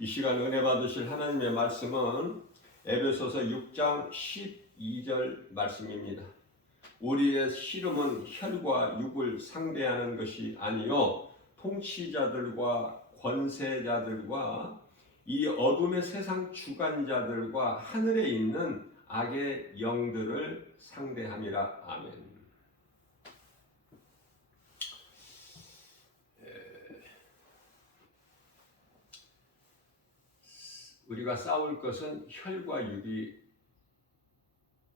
이 시간 은혜 받으실 하나님의 말씀은 에베소서 6장 12절 말씀입니다. 우리의 씨름은 혈과 육을 상대하는 것이 아니요 통치자들과 권세자들과 이 어둠의 세상 주관자들과 하늘에 있는 악의 영들을 상대함이라. 아멘. 우리가 싸울 것은 혈과 육이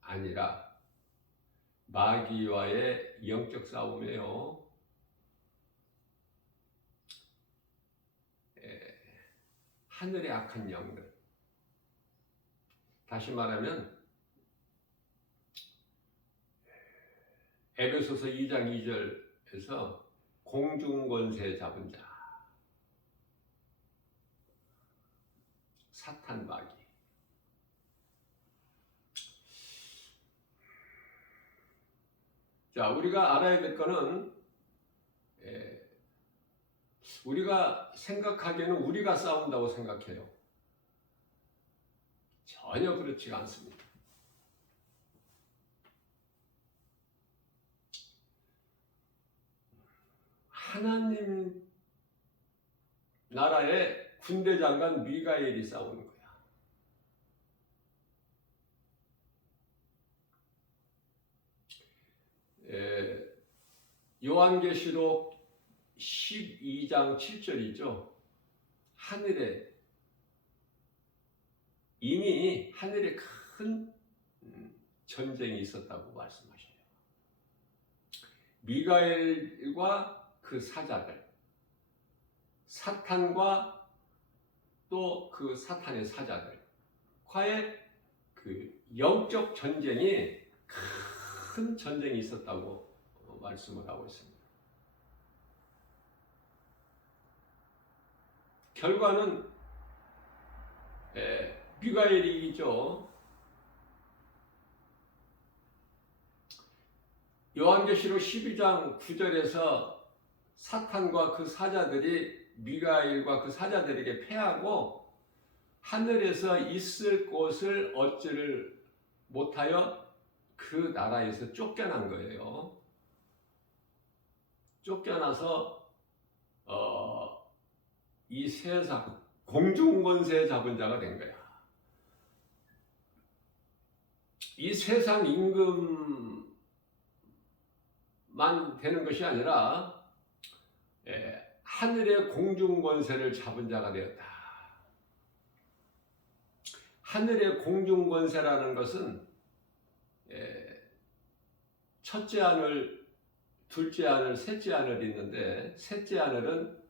아니라 마귀와의 영적 싸움이에요. 하늘의 악한 영들. 다시 말하면 에베소서 2장 2절에서 공중권세 잡은 자, 사탄 마귀. 자, 우리가 알아야 될 거는 우리가 생각하기에는 우리가 싸운다고 생각해요. 전혀 그렇지가 않습니다. 하나님 나라의 군대 장관 미가엘이 싸우는 거야. 요한계시록 12장 7절이죠. 하늘에 이미 하늘에 큰 전쟁이 있었다고 말씀하셔요. 미가엘과 그 사자들, 사탄과 또 그 사탄의 사자들과의 그 영적 전쟁이 큰 전쟁이 있었다고 말씀을 하고 있습니다. 결과는 미가엘이 이기죠. 요한계시록 12장 9절에서 사탄과 그 사자들이 미가엘과 그 사자들에게 패하고 하늘에서 있을 곳을 얻지를 못하여 그 나라에서 쫓겨난 거예요. 쫓겨나서 이 세상 공중권세 잡은 자가 된 거야. 이 세상 임금만 되는 것이 아니라 하늘의 공중권세를 잡은 자가 되었다. 하늘의 공중권세라는 것은 첫째 하늘, 둘째 하늘, 셋째 하늘이 있는데 셋째 하늘은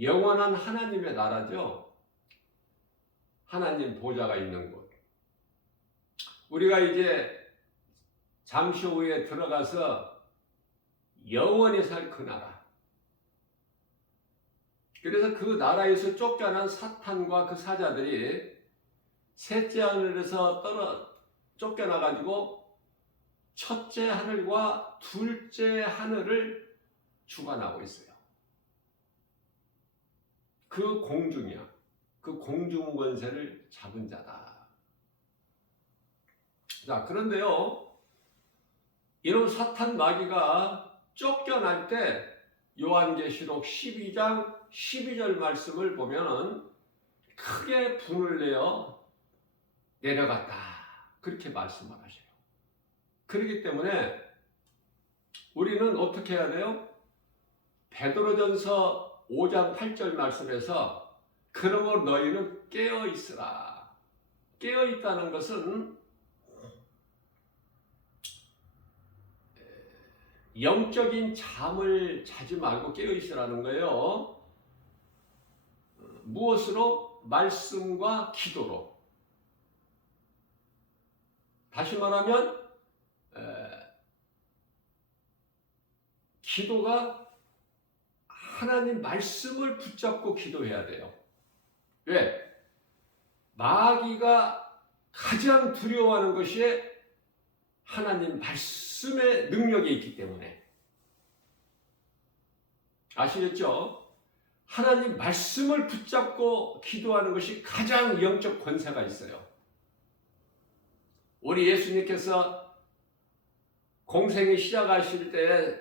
영원한 하나님의 나라죠. 하나님 보좌가 있는 곳. 우리가 이제 잠시 후에 들어가서 영원히 살 그 나라. 그래서 그 나라에서 쫓겨난 사탄과 그 사자들이 셋째 하늘에서 쫓겨나가지고 첫째 하늘과 둘째 하늘을 주관하고 있어요. 그 공중이야. 그 공중권세를 잡은 자다. 자, 그런데요, 이런 사탄 마귀가 쫓겨날 때 요한계시록 12장 12절 말씀을 보면은 크게 분을 내어 내려갔다. 그렇게 말씀을 하셔요. 그렇기 때문에 우리는 어떻게 해야 돼요? 베드로전서 5장 8절 말씀에서 그러므로 너희는 깨어있으라. 깨어있다는 것은 영적인 잠을 자지 말고 깨어있으라는 거예요. 무엇으로? 말씀과 기도로. 다시 말하면 기도가 하나님 말씀을 붙잡고 기도해야 돼요. 왜? 마귀가 가장 두려워하는 것이 하나님 말씀의 능력이 있기 때문에. 아시겠죠? 하나님 말씀을 붙잡고 기도하는 것이 가장 영적 권세가 있어요. 우리 예수님께서 공생이 시작하실 때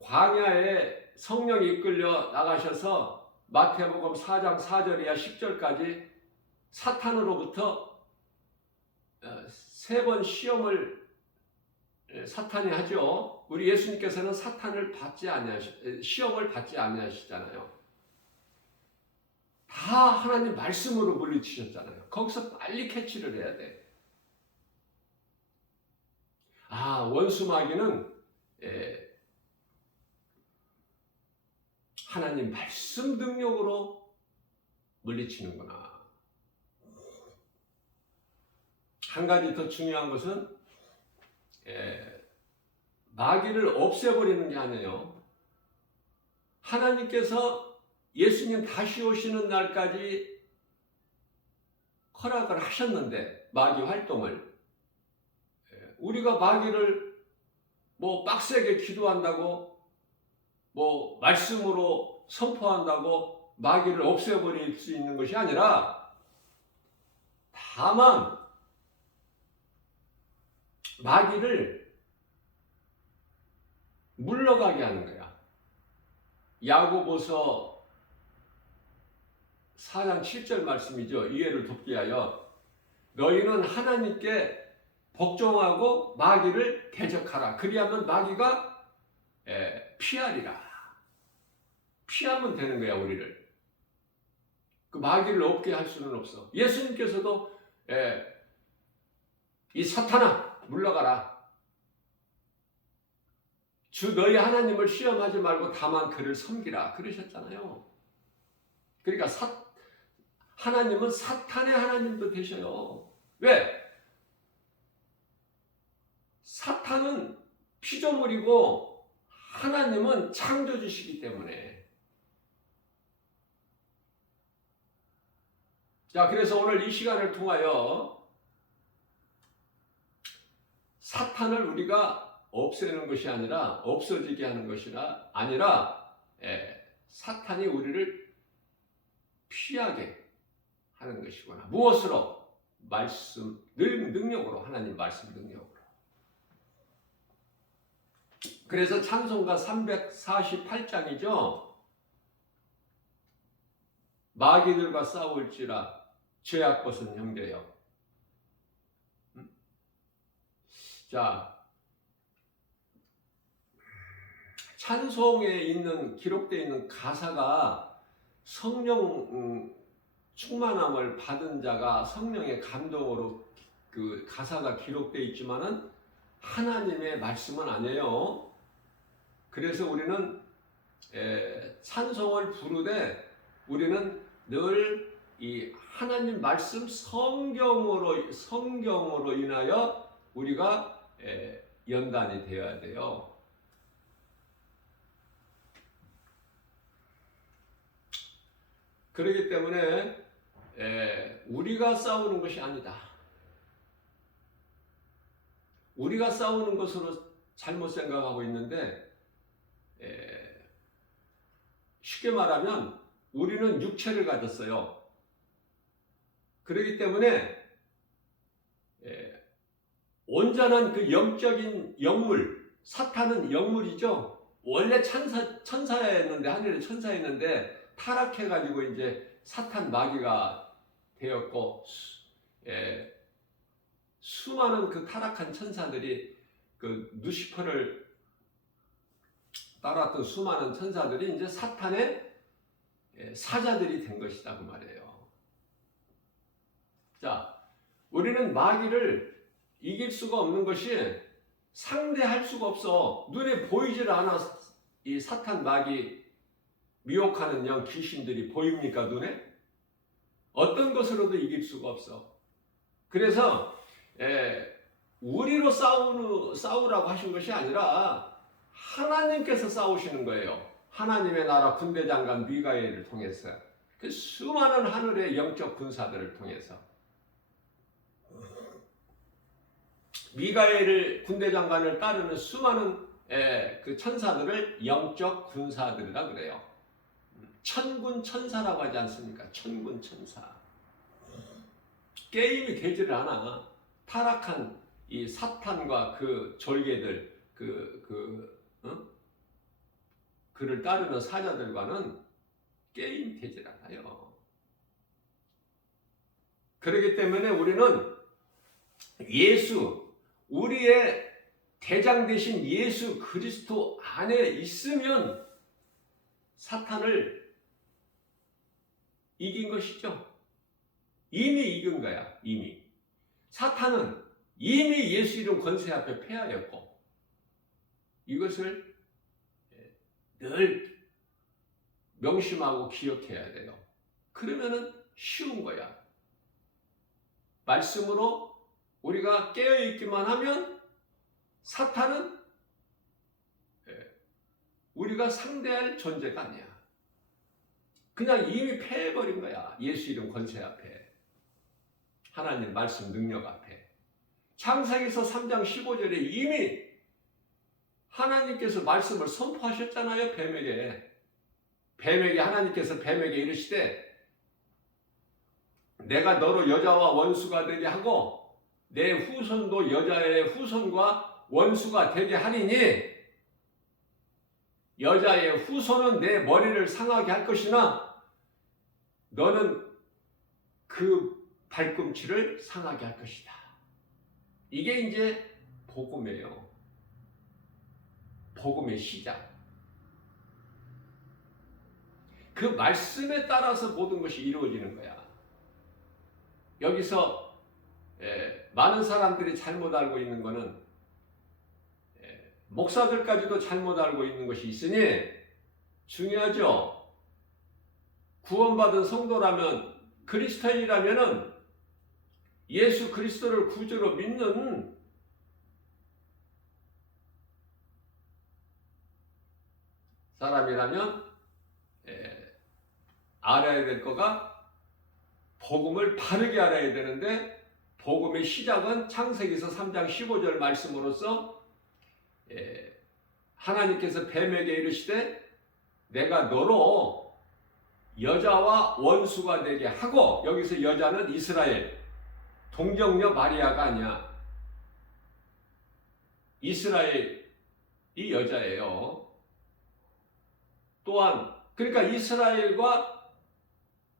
광야에 성령이 이끌려 나가셔서 마태복음 4장 4절이야 10절까지 사탄으로부터 3번 시험을 사탄이 하죠. 우리 예수님께서는 사탄을 시험을 받지 아니하시잖아요. 다 하나님 말씀으로 물리치셨잖아요. 거기서 빨리 캐치를 해야 돼. 원수 마귀는 하나님 말씀 능력으로 물리치는구나. 한 가지 더 중요한 것은 마귀를 없애버리는 게 아니에요. 하나님께서 예수님 다시 오시는 날까지 허락을 하셨는데 마귀 활동을 우리가 마귀를 빡세게 기도한다고 말씀으로 선포한다고 마귀를 없애버릴 수 있는 것이 아니라 다만 마귀를 물러가게 하는 거야. 야고보서 4장 7절 말씀이죠. 이해를 돕기 위하여 너희는 하나님께 복종하고 마귀를 대적하라. 그리하면 마귀가 피하리라. 피하면 되는 거야, 우리를. 그 마귀를 없게 할 수는 없어. 예수님께서도 이 사탄아 물러가라. 주 너희 하나님을 시험하지 말고 다만 그를 섬기라 그러셨잖아요. 그러니까 하나님은 사탄의 하나님도 되셔요. 왜? 사탄은 피조물이고 하나님은 창조주시기 때문에. 자, 그래서 오늘 이 시간을 통하여 사탄을 우리가 없애는 것이 아니라 없어지게 하는 것이 아니라 사탄이 우리를 피하게 하는 것이구나. 무엇으로? 말씀 능력으로, 하나님 말씀 능력으로. 그래서 찬송가 348장이죠. 마귀들과 싸울지라 죄악벗은 형제여. 자, 찬송에 기록되어 있는 가사가 성령 충만함을 받은 자가 성령의 감동으로 그 가사가 기록되어 있지만은 하나님의 말씀은 아니에요. 그래서 우리는 찬송을 부르되 우리는 늘 이 하나님 말씀 성경으로 인하여 우리가 연단이 되어야 돼요. 그렇기 때문에 우리가 싸우는 것이 아니다. 우리가 싸우는 것으로 잘못 생각하고 있는데 쉽게 말하면 우리는 육체를 가졌어요. 그렇기 때문에 온전한 그 영적인 영물, 사탄은 영물이죠. 원래 천사였는데, 하늘의 천사였는데 타락해가지고 이제 사탄 마귀가 되었고, 수많은 그 타락한 천사들이 그 루시퍼를 따랐던 수많은 천사들이 이제 사탄의 사자들이 된 것이다 그 말이에요. 자, 우리는 마귀를 이길 수가 없는 것이 상대할 수가 없어. 눈에 보이질 않아. 이 사탄 마귀 미혹하는 영 귀신들이 보입니까 눈에? 어떤 것으로도 이길 수가 없어. 그래서 우리로 싸우라고 하신 것이 아니라 하나님께서 싸우시는 거예요. 하나님의 나라 군대장관 미가엘을 통해서, 그 수많은 하늘의 영적 군사들을 통해서. 미가엘을 군대장관을 따르는 수많은 그 천사들을 영적 군사들이라 그래요. 천군 천사라고 하지 않습니까? 천군 천사. 게임이 되지를 않아. 타락한 이 사탄과 그 졸개들, 그를 따르는 사자들과는 게임이 되질 않아요. 그렇기 때문에 우리는 우리의 대장 되신 예수 그리스도 안에 있으면 사탄을 이긴 것이죠. 이미 이긴 거야, 이미. 사탄은 이미 예수 이름 권세 앞에 패하였고, 이것을 늘 명심하고 기억해야 돼요. 그러면은 쉬운 거야. 말씀으로 우리가 깨어있기만 하면 사탄은 우리가 상대할 존재가 아니야. 그냥 이미 패해버린 거야. 예수 이름 권세 앞에. 하나님 말씀 능력 앞에. 창세기서 3장 15절에 이미 하나님께서 말씀을 선포하셨잖아요. 뱀에게 하나님께서 뱀에게 이르시되 내가 너로 여자와 원수가 되게 하고 내 후손도 여자의 후손과 원수가 되게 하리니 여자의 후손은 내 머리를 상하게 할 것이나 너는 그 발꿈치를 상하게 할 것이다. 이게 이제 복음이에요. 복음의 시작. 그 말씀에 따라서 모든 것이 이루어지는 거야. 여기서 많은 사람들이 잘못 알고 있는 것은 목사들까지도 잘못 알고 있는 것이 있으니 중요하죠. 구원받은 성도라면 그리스도인이라면은 예수 그리스도를 구주로 믿는 사람이라면 알아야 될 거가 복음을 바르게 알아야 되는데 복음의 시작은 창세기서 3장 15절 말씀으로써 하나님께서 뱀에게 이르시되 내가 너로 여자와 원수가 되게 하고 여기서 여자는 이스라엘 동정녀 마리아가 아니야. 이스라엘이 여자예요. 또한 그러니까 이스라엘과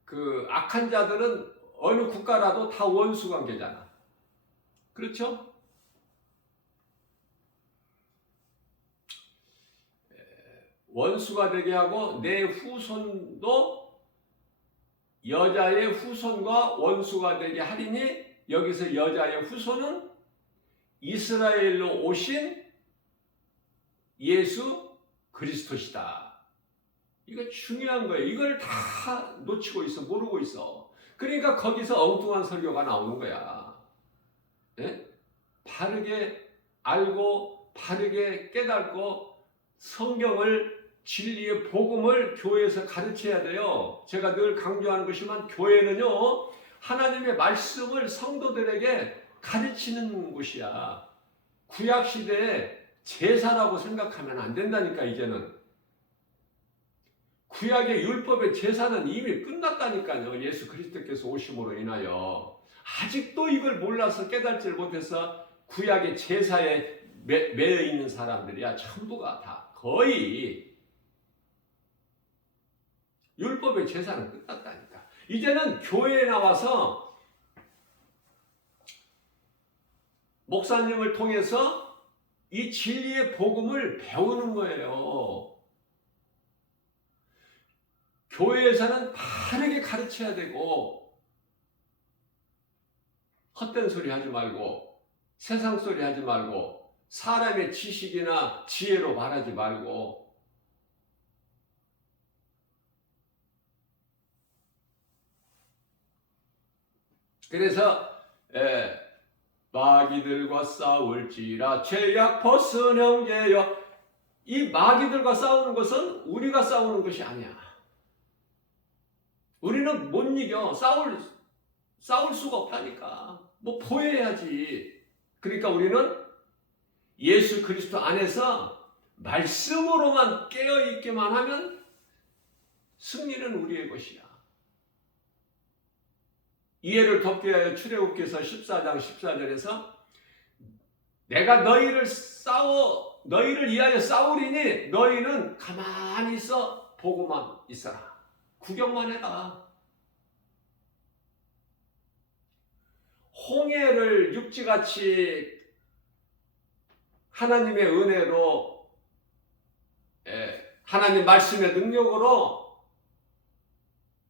그 악한 자들은 어느 국가라도 다 원수 관계잖아. 그렇죠? 원수가 되게 하고 내 후손도 여자의 후손과 원수가 되게 하리니 여기서 여자의 후손은 이스라엘로 오신 예수 그리스도시다. 이거 중요한 거예요. 이걸 다 놓치고 있어. 모르고 있어. 그러니까 거기서 엉뚱한 설교가 나오는 거야. 네? 바르게 알고 바르게 깨닫고 성경을 진리의 복음을 교회에서 가르쳐야 돼요. 제가 늘 강조하는 것이지만 교회는요. 하나님의 말씀을 성도들에게 가르치는 곳이야. 구약시대에 제사라고 생각하면 안 된다니까 이제는. 구약의 율법의 제사는 이미 끝났다니까요. 예수 그리스도께서 오심으로 인하여. 아직도 이걸 몰라서 깨닫지를 못해서 구약의 제사에 매여 있는 사람들이야. 전부가 다 거의 율법의 제사는 끝났다니까. 이제는 교회에 나와서 목사님을 통해서 이 진리의 복음을 배우는 거예요. 교회에서는 바르게 가르쳐야 되고 헛된 소리 하지 말고 세상 소리 하지 말고 사람의 지식이나 지혜로 말하지 말고 그래서 마귀들과 싸울지라 죄악 벗은 형제여. 이 마귀들과 싸우는 것은 우리가 싸우는 것이 아니야. 우리는 못 이겨. 싸울 수가 없다니까. 뭐 보여야지. 그러니까 우리는 예수 그리스도 안에서 말씀으로만 깨어있기만 하면 승리는 우리의 것이야. 이해를 돕기 위하여 출애굽기서 14장 14절에서 내가 너희를 위하여 싸우리니 너희는 가만히 있어 보고만 있어라. 구경만 해라. 홍해를 육지같이 하나님의 은혜로 하나님 말씀의 능력으로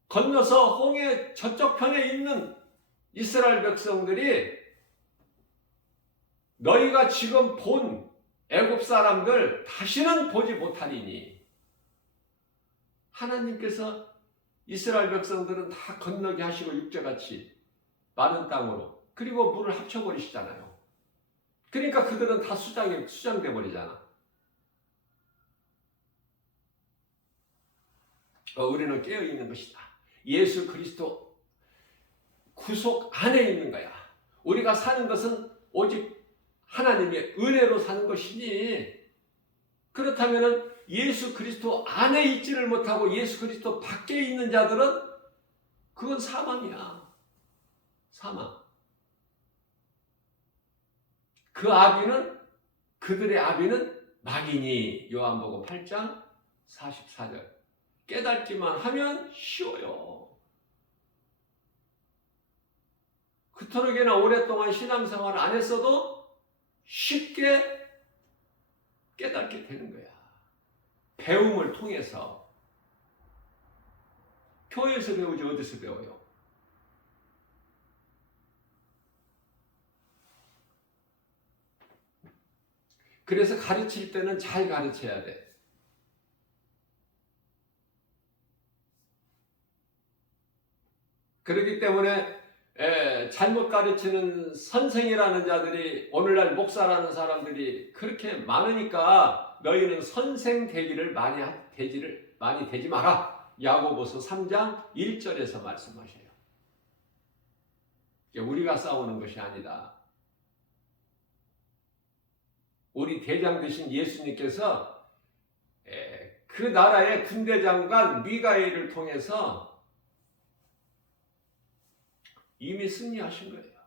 건너서 홍해 저쪽 편에 있는 이스라엘 백성들이 너희가 지금 본 애굽 사람들 다시는 보지 못하리니 하나님께서 이스라엘 백성들은 다 건너게 하시고 육지같이 마른 땅으로 그리고 물을 합쳐버리시잖아요. 그러니까 그들은 다 수장돼 버리잖아. 우리는 깨어있는 것이다. 예수 그리스도 구속 안에 있는 거야. 우리가 사는 것은 오직 하나님의 은혜로 사는 것이니 그렇다면 예수 그리스도 안에 있지를 못하고 예수 그리스도 밖에 있는 자들은 그건 사망이야. 사망. 그들의 아비는 마귀니. 요한복음 8장 44절. 깨닫기만 하면 쉬워요. 그토록이나 오랫동안 신앙생활을 안 했어도 쉽게 깨닫게 되는 거야. 배움을 통해서. 교회에서 배우지 어디서 배워요? 그래서 가르칠 때는 잘 가르쳐야 돼. 그렇기 때문에 잘못 가르치는 선생이라는 자들이 오늘날 목사라는 사람들이 그렇게 많으니까 너희는 선생 되지를 많이 되지 마라. 야고보서 3장 1절에서 말씀하셔요. 우리가 싸우는 것이 아니다. 우리 대장 되신 예수님께서 그 나라의 군대장관 미가엘을 통해서 이미 승리하신 거예요.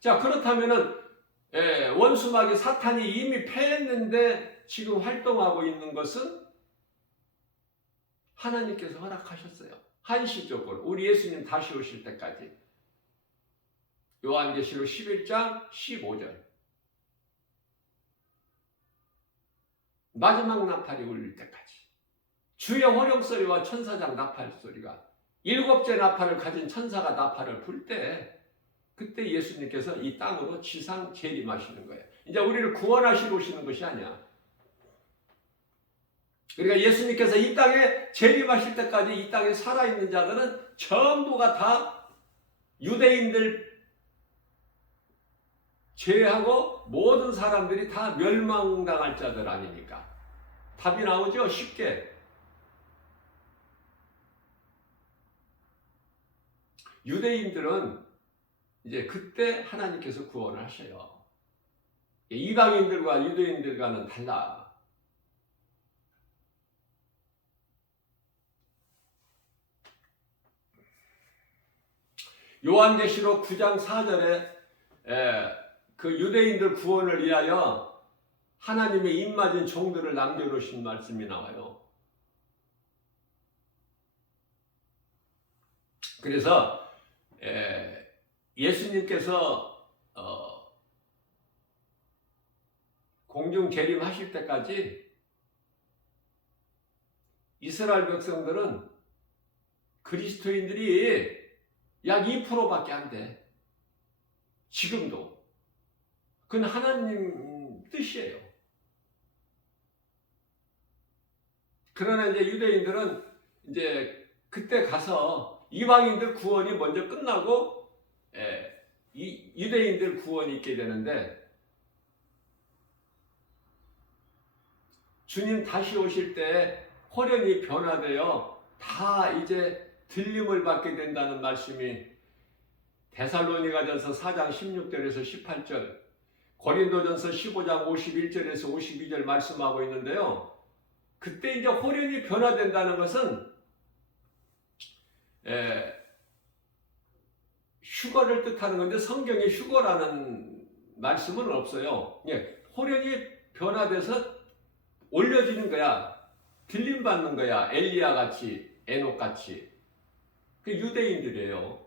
자, 그렇다면은 원수마귀 사탄이 이미 패했는데 지금 활동하고 있는 것은 하나님께서 허락하셨어요. 한시적으로 우리 예수님 다시 오실 때까지. 요한계시록 11장 15절. 마지막 나팔이 울릴 때까지. 주의 호령소리와 천사장 나팔 소리가 7째 나팔을 가진 천사가 나팔을 불 때 그때 예수님께서 이 땅으로 지상 재림하시는 거예요. 이제 우리를 구원하시러 오시는 것이 아니야. 그러니까 예수님께서 이 땅에 재림하실 때까지 이 땅에 살아있는 자들은 전부가 다 유대인들 제외하고 모든 사람들이 다 멸망당할 자들 아닙니까? 답이 나오죠? 쉽게. 유대인들은 이제 그때 하나님께서 구원을 하셔요. 이방인들과 유대인들과는 달라. 요한계시록 9장 4절에 그 유대인들 구원을 위하여 하나님의 입맞은 종들을 남겨놓으신 말씀이 나와요. 그래서 예수님께서 공중 재림하실 때까지 이스라엘 백성들은 그리스도인들이 약 2%밖에 안 돼. 지금도. 그건 하나님 뜻이에요. 그러나 이제 유대인들은 이제 그때 가서 이방인들 구원이 먼저 끝나고 유대인들 구원이 있게 되는데 주님 다시 오실 때 호련히 변화되어 다 이제 들림을 받게 된다는 말씀이 데살로니가전서 4장 16절에서 18절, 고린도전서 15장 51절에서 52절 말씀하고 있는데요. 그때 이제 호련히 변화된다는 것은 휴거를 뜻하는 건데 성경에 휴거라는 말씀은 없어요. 예, 호련이 변화돼서 올려지는 거야. 들림 받는 거야. 엘리야 같이, 에녹 같이. 그 유대인들이에요.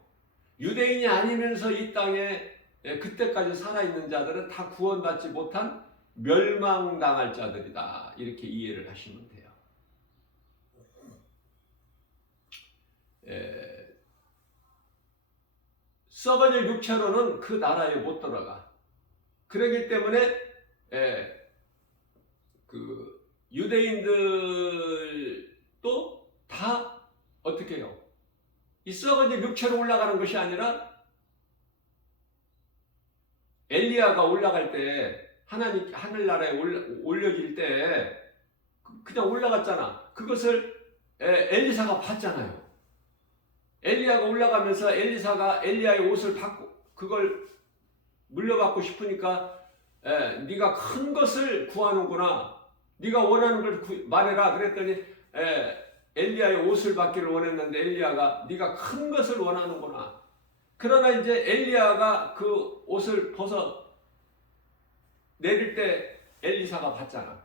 유대인이 아니면서 이 땅에 그때까지 살아있는 자들은 다 구원받지 못한 멸망당할 자들이다. 이렇게 이해를 하시면 돼요. 썩어질 육체로는 그 나라에 못 들어가. 그렇기 때문에 그 유대인들도 다 어떻게 해요? 이 썩어질 육체로 올라가는 것이 아니라 엘리야가 올라갈 때 하나님 하늘나라에 올려질 때 그냥 올라갔잖아. 그것을 엘리사가 봤잖아요. 엘리야가 올라가면서 엘리사가 엘리야의 옷을 받고 그걸 물려받고 싶으니까 네가 큰 것을 구하는구나. 네가 원하는 걸 말해라. 그랬더니 엘리야의 옷을 받기를 원했는데 엘리야가 네가 큰 것을 원하는구나. 그러나 이제 엘리야가 그 옷을 벗어 내릴 때 엘리사가 봤잖아.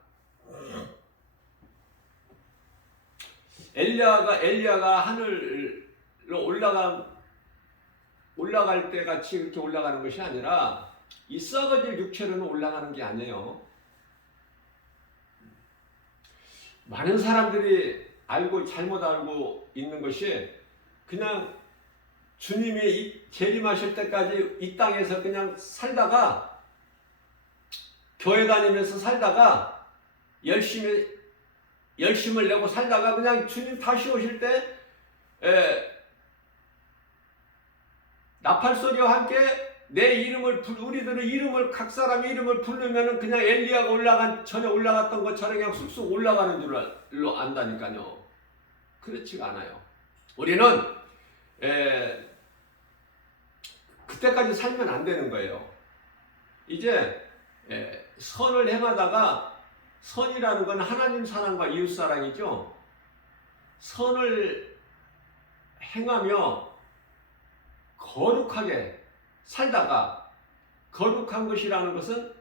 엘리야가 하늘로 올라갈 때 같이 이렇게 올라가는 것이 아니라 이 썩어질 육체로는 올라가는 게 아니에요. 많은 사람들이 잘못 알고 있는 것이 그냥 주님이 재림하실 때까지 이 땅에서 그냥 살다가 교회 다니면서 살다가 열심을 내고 살다가 그냥 주님 다시 오실 때 나팔소리와 함께 우리들의 이름을 각 사람의 이름을 부르면은 그냥 엘리야가 전에 올라갔던 것처럼 그냥 쑥쑥 올라가는 줄로 안다니까요. 그렇지가 않아요. 우리는 그때까지 살면 안 되는 거예요. 이제 선을 행하다가 선이라는 건 하나님 사랑과 이웃 사랑이죠. 선을 행하며 거룩하게 살다가 거룩한 것이라는 것은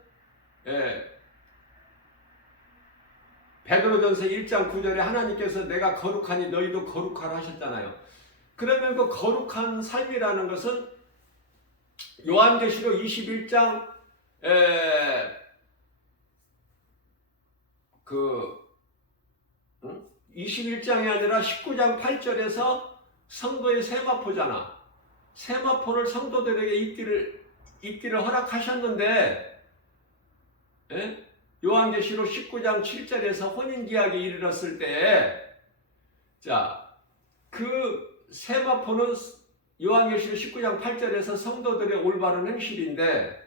베드로전서 1장 9절에 하나님께서 내가 거룩하니 너희도 거룩하라 하셨잖아요. 그러면 그 거룩한 삶이라는 것은 요한계시록 21장 21장이 아니라 19장 8절에서 성도의 세마포잖아. 세마포를 성도들에게 입기를 허락하셨는데 요한계시록 19장 7절에서 혼인기약에 이르렀을 때 그 세마포는 요한계시록 19장 8절에서 성도들의 올바른 행실인데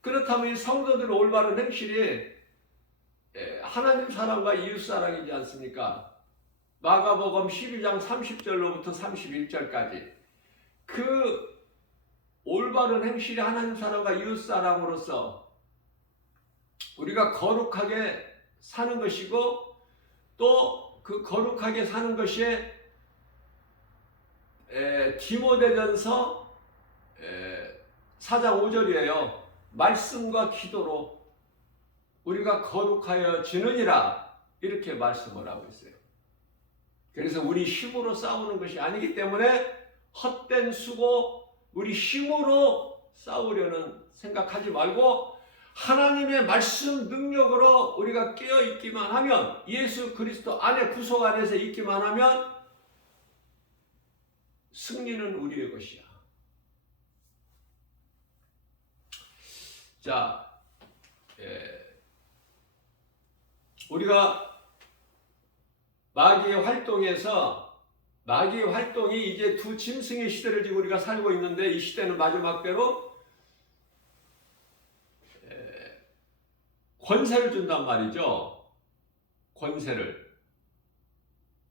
그렇다면 이 성도들의 올바른 행실이 하나님 사랑과 이웃 사랑이지 않습니까? 마가복음 12장 30절로부터 31절까지 그 올바른 행실이 하나님 사랑과 이웃 사랑으로서 우리가 거룩하게 사는 것이고 또 그 거룩하게 사는 것이 디모데전서 4장 5절이에요. 말씀과 기도로 우리가 거룩하여지느니라 이렇게 말씀을 하고 있어요. 그래서 우리 힘으로 싸우는 것이 아니기 때문에 헛된 수고 우리 힘으로 싸우려는 생각하지 말고 하나님의 말씀 능력으로 우리가 깨어있기만 하면 예수 그리스도 안에 구속 안에서 있기만 하면 승리는 우리의 것이야. 우리가 마귀의 활동이 이제 두 짐승의 시대를 지금 우리가 살고 있는데 이 시대는 마지막 때로 권세를 준단 말이죠. 권세를.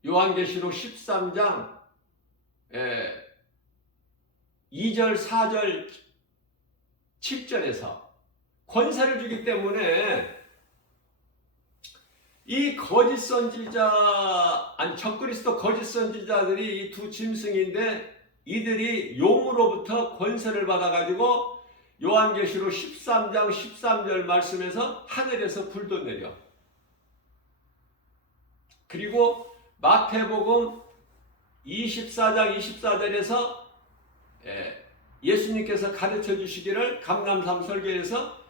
요한계시록 13장 2절, 4절, 7절에서 권세를 주기 때문에 이 거짓 선지자, 아니 적그리스도 거짓 선지자들이 이 두 짐승인데, 이들이 용으로부터 권세를 받아가지고 요한계시록 13장 13절 말씀에서 하늘에서 불도 내려, 그리고 마태복음 24장 24절에서 예수님께서 가르쳐 주시기를 감람산 설교에서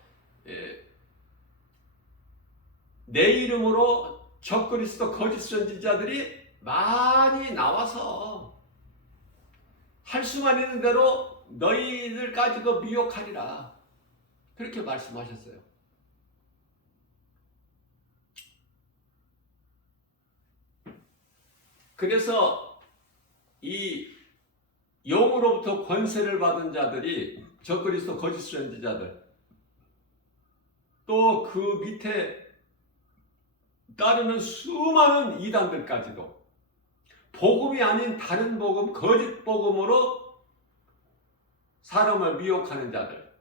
내 이름으로 적그리스도 거짓 선지자들이 많이 나와서 할 수만 있는 대로 너희들까지도 미혹하리라, 그렇게 말씀하셨어요. 그래서 이 영으로부터 권세를 받은 자들이 적그리스도 거짓 선지자들, 또 그 밑에 따르는 수많은 이단들까지도 복음이 아닌 다른 복음, 거짓 복음으로 사람을 미혹하는 자들,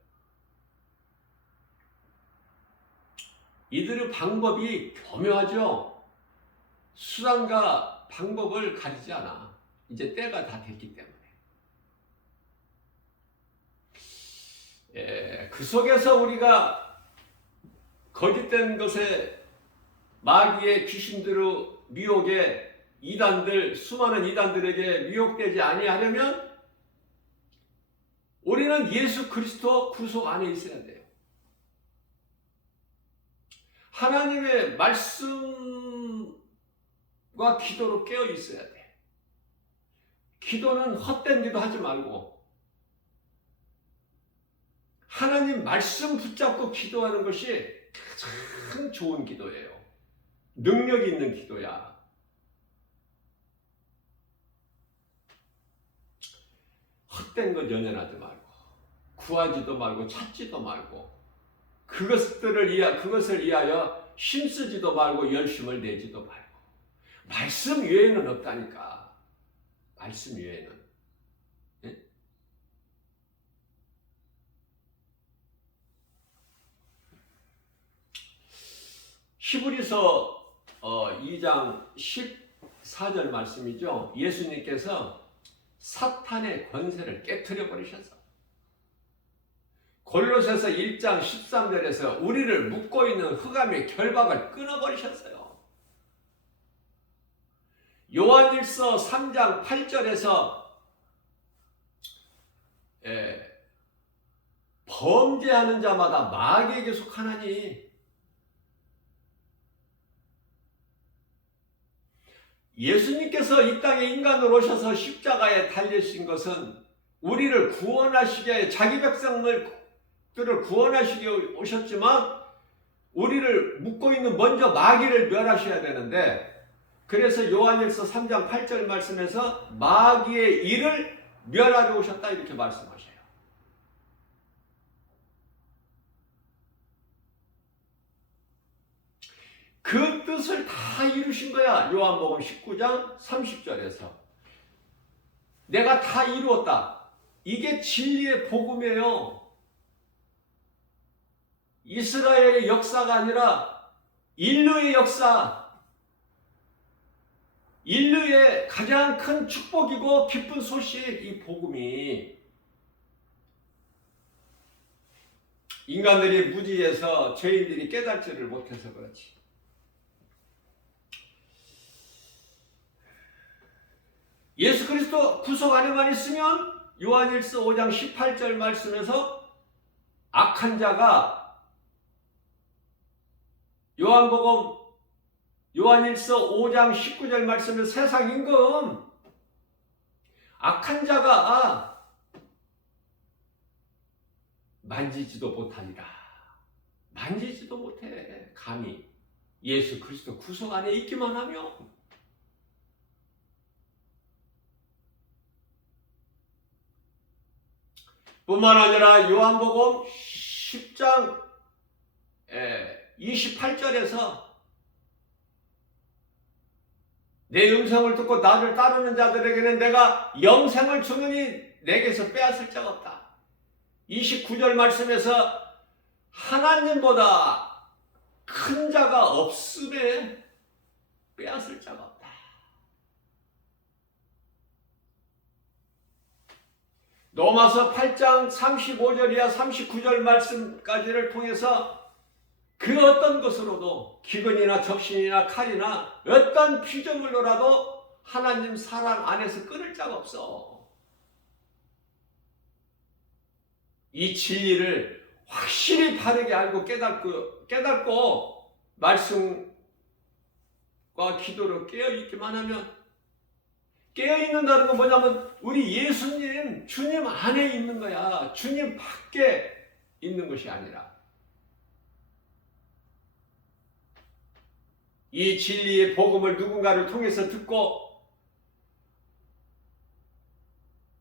이들의 방법이 교묘하죠. 수단과 방법을 가리지 않아. 이제 때가 다 됐기 때문에. 그 속에서 우리가 거짓된 것에, 마귀의 귀신들의 미혹에 이단들, 수많은 이단들에게 미혹되지 아니하려면 우리는 예수 그리스도 구속 안에 있어야 돼요. 하나님의 말씀과 기도로 깨어 있어야 돼. 기도는 헛된 기도 하지 말고 하나님 말씀 붙잡고 기도하는 것이 가장 좋은 기도예요. 능력 있는 기도야. 헛된 것 연연하지 말고, 구하지도 말고, 찾지도 말고, 그것을 위하여 힘쓰지도 말고, 열심을 내지도 말고. 말씀 외에는 없다니까. 말씀 외에는. 네? 히브리서 2장 14절 말씀이죠. 예수님께서 사탄의 권세를 깨트려 버리셔서, 골로새서 1장 13절에서 우리를 묶고 있는 흑암의 결박을 끊어버리셨어요. 요한일서 3장 8절에서 범죄하는 자마다 마귀에게 속하나니, 예수님께서 이 땅에 인간으로 오셔서 십자가에 달리신 것은 우리를 구원하시기 위해, 자기 백성들을 구원하시기 위해 오셨지만 우리를 묶고 있는 먼저 마귀를 멸하셔야 되는데, 그래서 요한일서 3장 8절 말씀에서 마귀의 일을 멸하러 오셨다, 이렇게 말씀하셔요. 그 뜻을 다 이루신 거야. 요한복음 19장 30절에서. 내가 다 이루었다. 이게 진리의 복음이에요. 이스라엘의 역사가 아니라 인류의 역사, 인류의 가장 큰 축복이고 기쁜 소식, 이 복음이. 인간들이 무지해서 죄인들이 깨닫지를 못해서 그렇지. 예수 그리스도 구속 안에만 있으면 요한일서 5장 18절 말씀에서 악한 자가, 요한일서 5장 19절 말씀에서 세상 임금, 악한 자가 만지지도 못하니라. 만지지도 못해. 감히 예수 그리스도 구속 안에 있기만 하며. 뿐만 아니라 요한복음 10장 28절에서 내 음성을 듣고 나를 따르는 자들에게는 내가 영생을 주느니 내게서 빼앗을 자가 없다. 29절 말씀에서 하나님보다 큰 자가 없음에 빼앗을 자가 없다. 로마서 8장 35절이야 39절 말씀까지를 통해서 그 어떤 것으로도 기근이나 적신이나 칼이나 어떤 피조물로라도 하나님 사랑 안에서 끊을 자가 없어. 이 진리를 확실히 바르게 알고 깨닫고 말씀과 기도로 깨어있기만 하면, 깨어있는다는 건 뭐냐면 우리 예수님, 주님 안에 있는 거야. 주님 밖에 있는 것이 아니라. 이 진리의 복음을 누군가를 통해서 듣고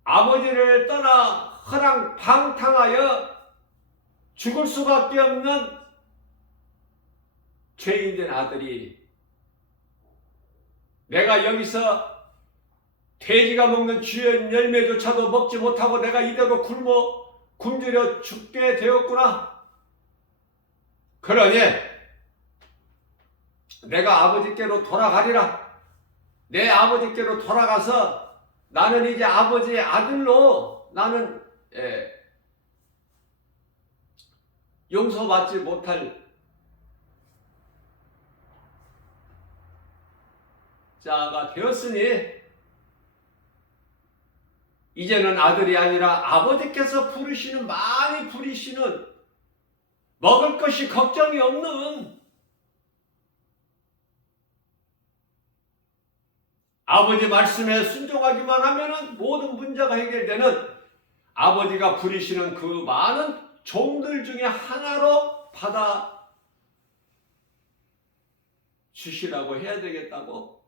아버지를 떠나 허랑방탕하여 죽을 수밖에 없는 죄인된 아들이 내가 여기서 돼지가 먹는 주연 열매조차도 먹지 못하고 내가 이대로 굶주려 죽게 되었구나. 그러니 내가 아버지께로 돌아가리라. 내 아버지께로 돌아가서 나는 이제 아버지의 아들로 나는 용서받지 못할 자가 되었으니 이제는 아들이 아니라 아버지께서 많이 부르시는 먹을 것이 걱정이 없는 아버지 말씀에 순종하기만 하면 모든 문제가 해결되는 아버지가 부리시는 그 많은 종들 중에 하나로 받아 주시라고 해야 되겠다고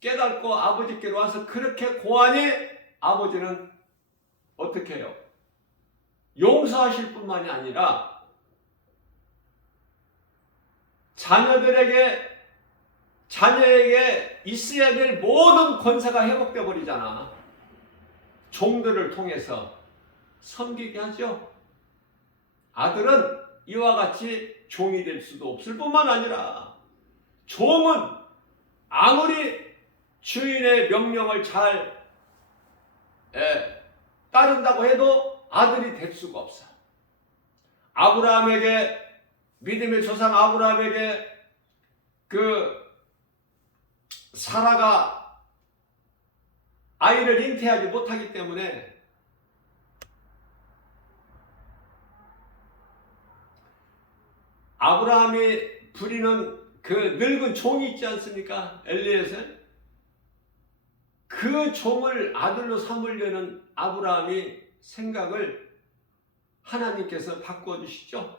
깨닫고 아버지께로 와서 그렇게 고하니 아버지는 어떻게 해요? 용서하실 뿐만이 아니라 자녀에게 있어야 될 모든 권세가 회복되어 버리잖아. 종들을 통해서 섬기게 하죠. 아들은 이와 같이 종이 될 수도 없을 뿐만 아니라 종은 아무리 주인의 명령을 잘 따른다고 해도 아들이 될 수가 없어. 아브라함에게, 믿음의 조상 아브라함에게 사라가 아이를 잉태하지 못하기 때문에 아브라함이 부리는 그 늙은 종이 있지 않습니까? 엘리에셀. 그 종을 아들로 삼으려는 아브라함이 생각을 하나님께서 바꿔주시죠.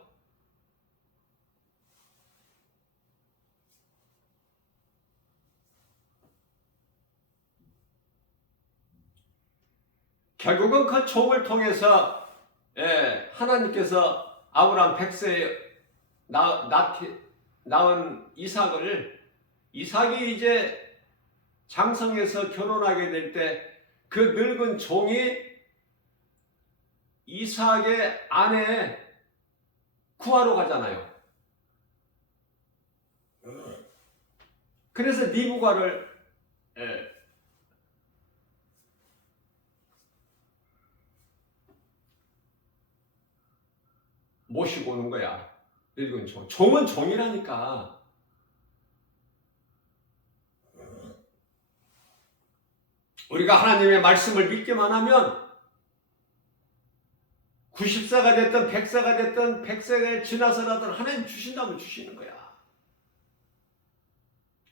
결국은 그 종을 통해서 하나님께서 아브라함 100세에 낳은 이삭이 이제 장성해서 결혼하게 될 때 그 늙은 종이 이삭의 아내 구하러 가잖아요. 그래서 리브가를 모시고 오는 거야. 늙은 종. 종은 종이라니까. 우리가 하나님의 말씀을 믿기만 하면 90세가 됐든 100세가 됐든 100세가 지나서라도 하나님 주신다면 주시는 거야.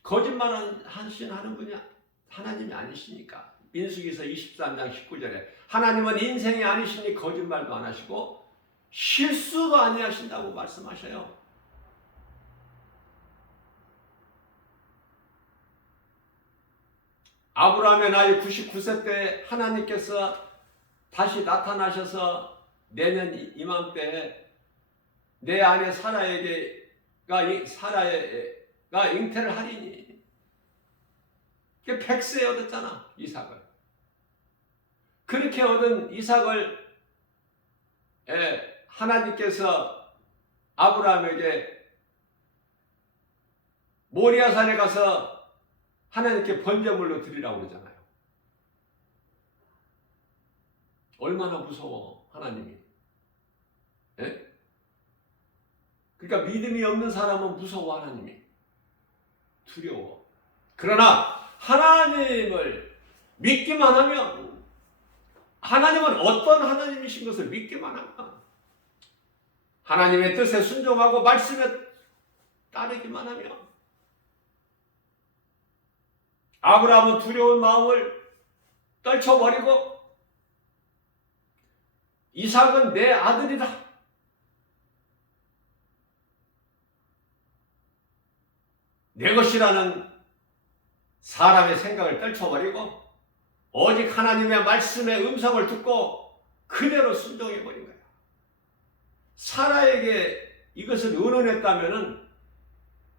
거짓말 하는 분이 하나님이 아니시니까. 민수기서 23장 19절에 하나님은 인생이 아니시니 거짓말도 안 하시고 실수도 아니하신다고 말씀하셔요. 아브라함의 나이 99세 때 하나님께서 다시 나타나셔서 내년 이맘때 내 아내 사라가 잉태를 하리니 100세에 얻었잖아, 이삭을. 그렇게 얻은 이삭을 하나님께서 아브라함에게 모리아산에 가서 하나님께 번제물로 드리라고 그러잖아요. 얼마나 무서워 하나님이. 예? 그러니까 믿음이 없는 사람은 무서워 하나님이. 두려워. 그러나 하나님을 믿기만 하면, 하나님은 어떤 하나님이신 것을 믿기만 하면, 하나님의 뜻에 순종하고 말씀에 따르기만 하면, 아브라함은 두려운 마음을 떨쳐버리고 이삭은 내 아들이다, 내 것이라는 사람의 생각을 떨쳐버리고 오직 하나님의 말씀의 음성을 듣고 그대로 순종해버린 거예요. 사라에게 이것을 의논했다면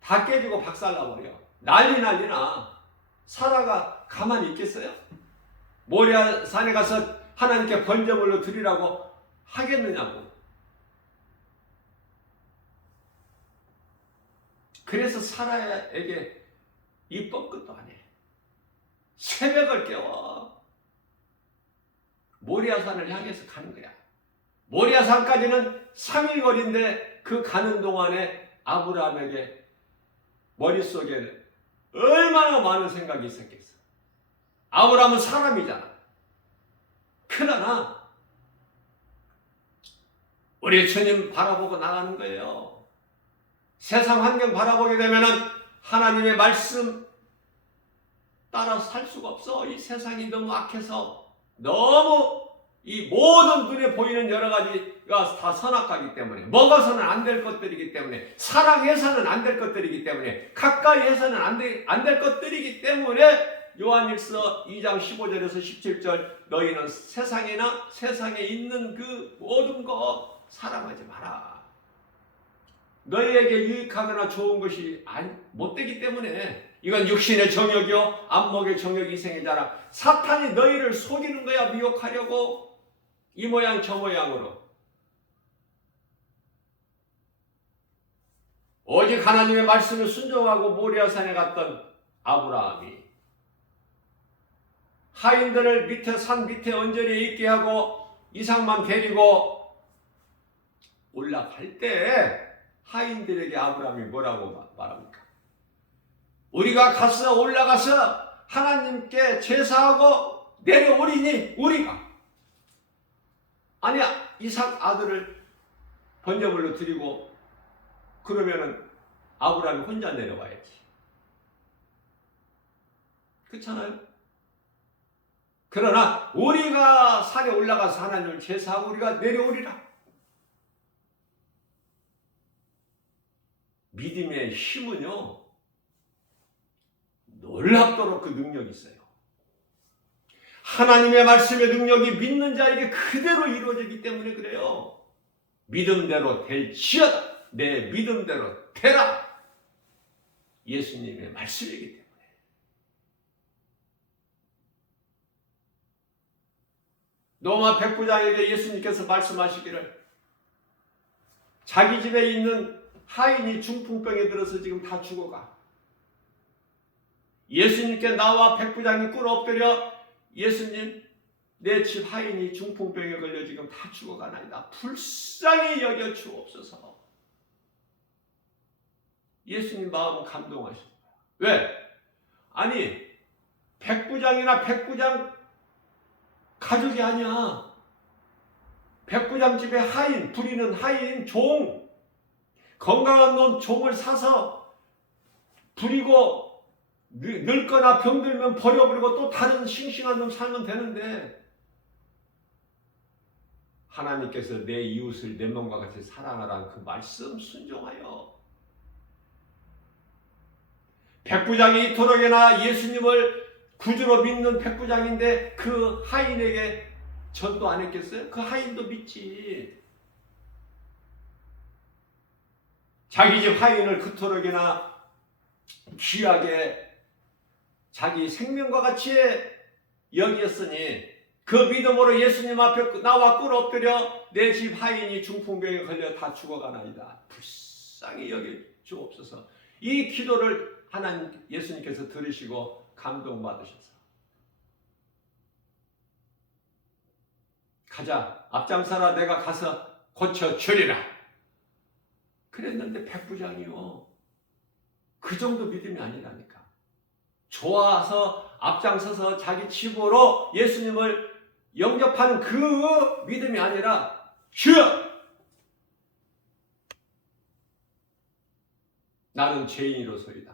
다 깨지고 박살나버려. 난리나. 사라가 가만히 있겠어요? 모리아 산에 가서 하나님께 번제물로 드리라고 하겠느냐고. 그래서 사라에게 이 뻥끗도 안 해. 새벽을 깨워 모리아산을 향해서 가는 거야. 모리아산까지는 3일 거리인데 그 가는 동안에 아브라함에게 머릿속에 얼마나 많은 생각이 있었겠어. 아브라함은 사람이잖아. 그러나 우리 주님 바라보고 나가는 거예요. 세상 환경 바라보게 되면은 하나님의 말씀 따라 살 수가 없어. 이 세상이 너무 악해서, 너무 이 모든 눈에 보이는 여러 가지가 다 선악하기 때문에, 먹어서는 안 될 것들이기 때문에, 사랑해서는 안 될 것들이기 때문에, 가까이 해서는 안 될 것들이기 때문에 요한일서 2장 15절에서 17절 너희는 세상이나 세상에 있는 그 모든 것 사랑하지 마라. 너희에게 유익하거나 좋은 것이 못되기 때문에, 이건 육신의 정욕이요 안목의 정욕, 이생의 자랑. 사탄이 너희를 속이는 거야. 미혹하려고 이 모양 저 모양으로. 오직 하나님의 말씀을 순종하고 모리아산에 갔던 아브라함이 하인들을 밑에 산 밑에 언저리에 있게 하고 이삭만 데리고 올라갈 때 하인들에게 아브라함이 뭐라고 말합니까? 우리가 가서 올라가서 하나님께 제사하고 내려오리니 우리가, 아니야, 이삭 아들을 번제물로 드리고 그러면은 아브라함이 혼자 내려와야지. 그렇잖아요? 그러나 우리가 산에 올라가서 하나님을 제사하고 우리가 내려오리라. 믿음의 힘은요 놀랍도록 그 능력이 있어요. 하나님의 말씀의 능력이 믿는 자에게 그대로 이루어지기 때문에 그래요. 믿음대로 될지어다. 내 믿음대로 되라. 예수님의 말씀이기 때문에. 로마 백부장에게 예수님께서 말씀하시기를, 자기 집에 있는 하인이 중풍병에 들어서 지금 다 죽어가. 예수님께 나와 백부장이 꿇어 엎드려, 예수님, 내 집 하인이 중풍병에 걸려 지금 다 죽어가나이다. 불쌍히 여겨 주옵소서. 예수님 마음은 감동하셨어요. 왜? 아니, 백부장이나 백부장 가족이 아니야. 백부장 집에 하인, 부리는 하인, 종, 건강한 놈 종을 사서 부리고 늙거나 병들면 버려버리고 또 다른 싱싱한 놈 살면 되는데, 하나님께서 내 이웃을 내 몸과 같이 사랑하라는 그 말씀 순종하여 백부장이 이토록이나 예수님을 구주로 믿는 백부장인데 그 하인에게 전도 안 했겠어요? 그 하인도 믿지. 자기 집 하인을 그토록이나 귀하게 자기 생명과 같이 여기었으니 그 믿음으로 예수님 앞에 나와 꿇어 엎드려 내 집 하인이 중풍병에 걸려 다 죽어가나이다. 불쌍히 여겨 주옵소서. 이 기도를 하나님 예수님께서 들으시고 감동받으셔서 가자, 앞장서라, 내가 가서 고쳐주리라 그랬는데 백부장이요, 그 정도 믿음이 아니라니까. 좋아서 앞장서서 자기 집으로 예수님을 영접하는 그 믿음이 아니라, 주여, 나는 죄인이로소이다.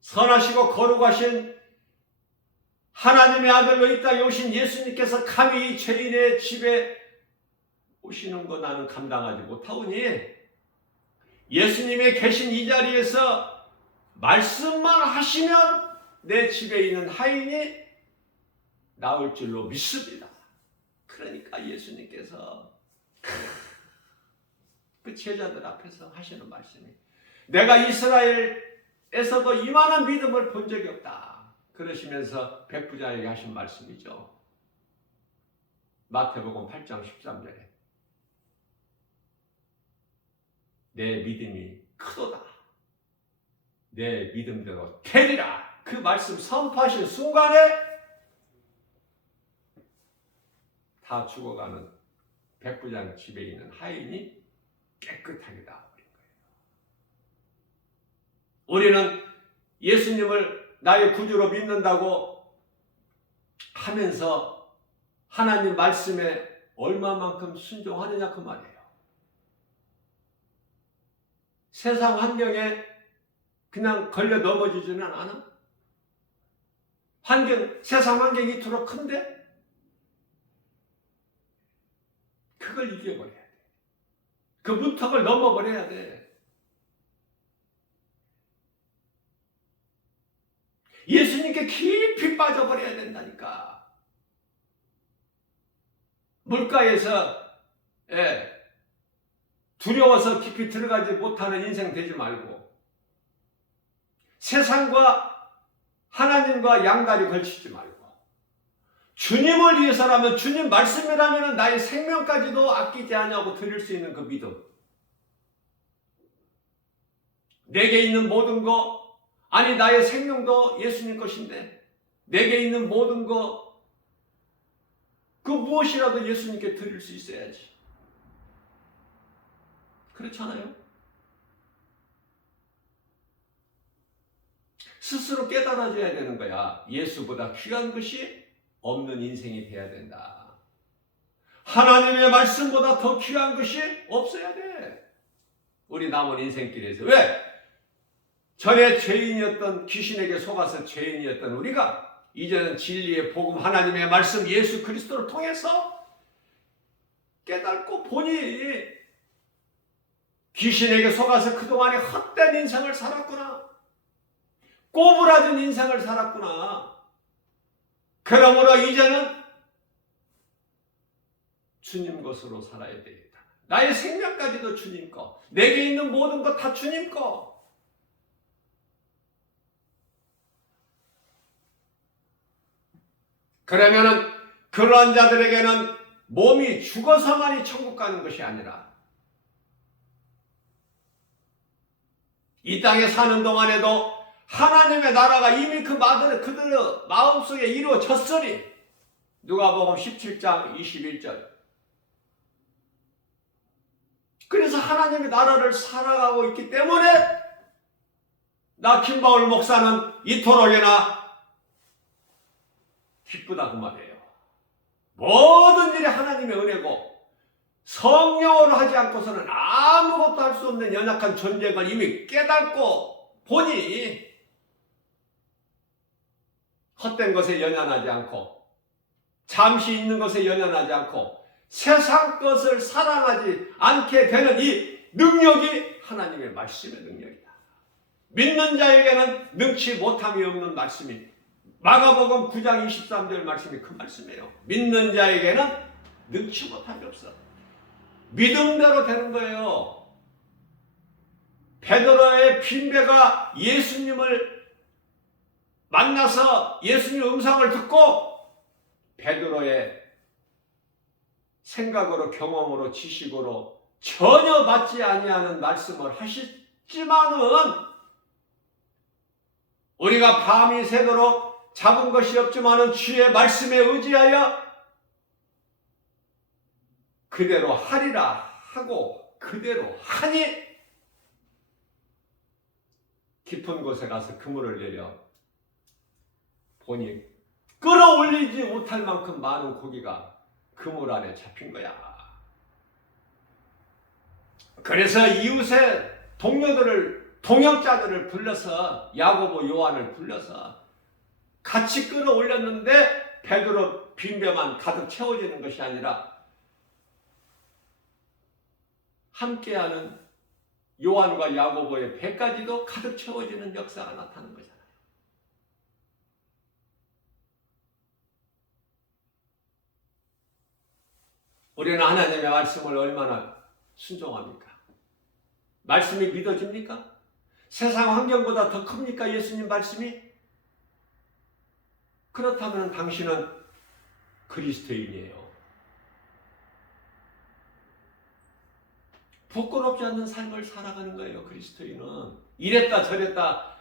선하시고 거룩하신 하나님의 아들로 이 땅에 오신 예수님께서 감히 이 죄인의 집에 오시는 거 나는 감당하지 못하오니 예수님의 계신 이 자리에서 말씀만 하시면 내 집에 있는 하인이 나올 줄로 믿습니다. 그러니까 예수님께서 그 제자들 앞에서 하시는 말씀이, 내가 이스라엘에서도 이만한 믿음을 본 적이 없다 그러시면서 백부장에게 하신 말씀이죠. 마태복음 8장 13절에 내 믿음이 크도다, 내 믿음대로 되리라, 그 말씀 선포하신 순간에 다 죽어가는 백부장 집에 있는 하인이 깨끗하게 나와버린 거예요. 우리는 예수님을 나의 구주로 믿는다고 하면서 하나님 말씀에 얼마만큼 순종하느냐 그 말이에요. 세상 환경에 그냥 걸려 넘어지지는 않아? 세상 환경이 이토록 큰데 그걸 이겨버려야 돼. 그 문턱을 넘어버려야 돼. 예수님께 깊이 빠져버려야 된다니까. 물가에서 두려워서 깊이 들어가지 못하는 인생 되지 말고, 세상과 하나님과 양다리 걸치지 말고, 주님을 위해서라면, 주님 말씀이라면 나의 생명까지도 아끼지 않냐고 드릴 수 있는 그 믿음. 내게 있는 모든 거, 아니 나의 생명도 예수님 것인데 내게 있는 모든 거, 그 무엇이라도 예수님께 드릴 수 있어야지. 그렇잖아요? 스스로 깨달아져야 되는 거야. 예수보다 귀한 것이 없는 인생이 돼야 된다. 하나님의 말씀보다 더 귀한 것이 없어야 돼. 우리 남은 인생길에서. 왜? 전에 죄인이었던, 귀신에게 속아서 죄인이었던 우리가 이제는 진리의 복음, 하나님의 말씀, 예수 그리스도를 통해서 깨닫고 보니 귀신에게 속아서 그동안에 헛된 인생을 살았구나. 꼬부라진 인생을 살았구나. 그러므로 이제는 주님 것으로 살아야 되겠다. 나의 생명까지도 주님 거, 내게 있는 모든 것 다 주님 거. 그러면은 그러한 자들에게는 몸이 죽어서만이 천국 가는 것이 아니라 이 땅에 사는 동안에도 하나님의 나라가 이미 그들의 마음속에 이루어졌으니, 누가복음 17장 21절. 그래서 하나님의 나라를 살아가고 있기 때문에 나 김바울 목사는 이토록이나 기쁘다 그 말이에요. 모든 일이 하나님의 은혜고 성령으로 하지 않고서는 아무것도 할 수 없는 연약한 존재가 이미 깨닫고 보니 헛된 것에 연연하지 않고 잠시 있는 것에 연연하지 않고 세상 것을 사랑하지 않게 되는 이 능력이 하나님의 말씀의 능력이다. 믿는 자에게는 능치 못함이 없는 말씀이, 마가복음 9장 23절 말씀이 그 말씀이에요. 믿는 자에게는 능치 못함이 없어. 믿음대로 되는 거예요. 베드로의 빈배가 예수님을 만나서 예수님의 음성을 듣고 베드로의 생각으로, 경험으로, 지식으로 전혀 맞지 아니하는 말씀을 하시지만은 우리가 밤이 새도록 잡은 것이 없지만은 주의 말씀에 의지하여 그대로 하리라 하고 그대로 하니 깊은 곳에 가서 그물을 내려 보니 끌어올리지 못할 만큼 많은 고기가 그물 안에 잡힌 거야. 그래서 이웃의 동료들을, 동역자들을 불러서, 야고보, 요한을 불러서 같이 끌어올렸는데 베드로 빈배만 가득 채워지는 것이 아니라 함께하는 요한과 야고보의 배까지도 가득 채워지는 역사가 나타나는 거잖아요. 우리는 하나님의 말씀을 얼마나 순종합니까? 말씀이 믿어집니까? 세상 환경보다 더 큽니까? 예수님 말씀이? 그렇다면 당신은 그리스도인이에요. 부끄럽지 않는 삶을 살아가는 거예요. 그리스도인은 이랬다 저랬다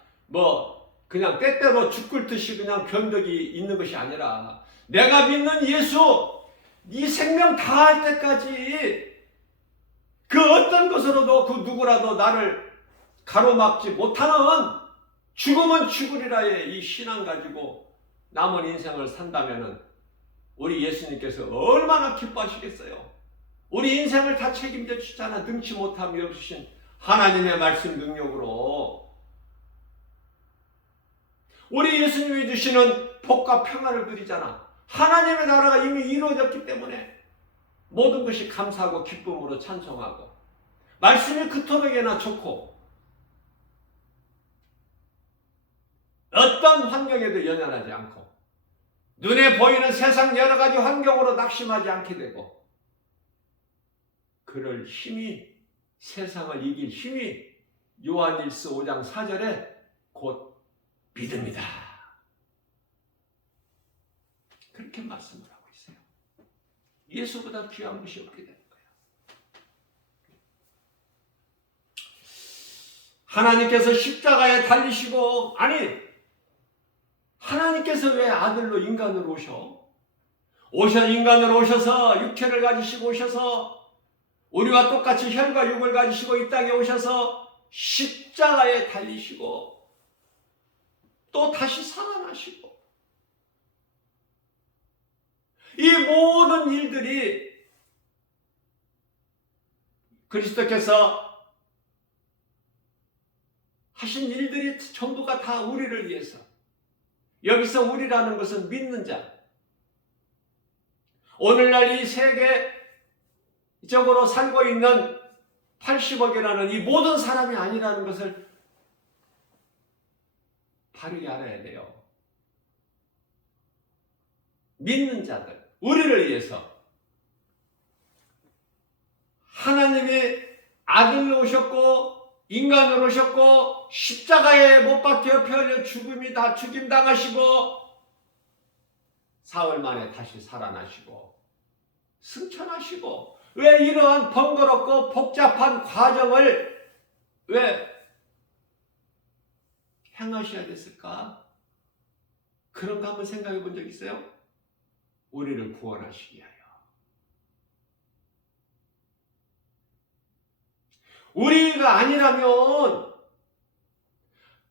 그냥 때때로 죽글듯이 그냥 변덕이 있는 것이 아니라 내가 믿는 예수 이 생명 다할 때까지 그 어떤 것으로도 그 누구라도 나를 가로막지 못하는 죽으면 죽으리라의 이 신앙 가지고 남은 인생을 산다면 우리 예수님께서 얼마나 기뻐하시겠어요. 우리 인생을 다 책임져 주잖아. 능치 못함이 없으신 하나님의 말씀 능력으로 우리 예수님이 주시는 복과 평화를 누리잖아. 하나님의 나라가 이미 이루어졌기 때문에 모든 것이 감사하고 기쁨으로 찬송하고 말씀이 그토록이나 좋고 어떤 환경에도 연연하지 않고 눈에 보이는 세상 여러 가지 환경으로 낙심하지 않게 되고 그럴 힘이 세상을 이길 힘이 요한일서 5장 4절에 곧 믿음이다. 그렇게 말씀을 하고 있어요. 예수보다 귀한 것이 없게 되는 거예요. 하나님께서 십자가에 달리시고 하나님께서 왜 아들로 인간으로 인간으로 오셔서 육체를 가지시고 오셔서 우리와 똑같이 혈과 육을 가지시고 이 땅에 오셔서 십자가에 달리시고 또 다시 살아나시고 이 모든 일들이 그리스도께서 하신 일들이 전부가 다 우리를 위해서 여기서 우리라는 것은 믿는 자 오늘날 이 세계적으로 살고 있는 80억이라는 이 모든 사람이 아니라는 것을 바르게 알아야 돼요. 믿는 자들, 우리를 위해서 하나님이 아들로 오셨고 인간으로 오셨고 십자가에 못 박혀 피 흘려 죽임 당하시고 사흘 만에 다시 살아나시고 승천하시고 왜 이러한 번거롭고 복잡한 과정을 왜 행하셔야 됐을까? 그런 거 한번 생각해 본 적 있어요? 우리를 구원하시기 위하여. 우리가 아니라면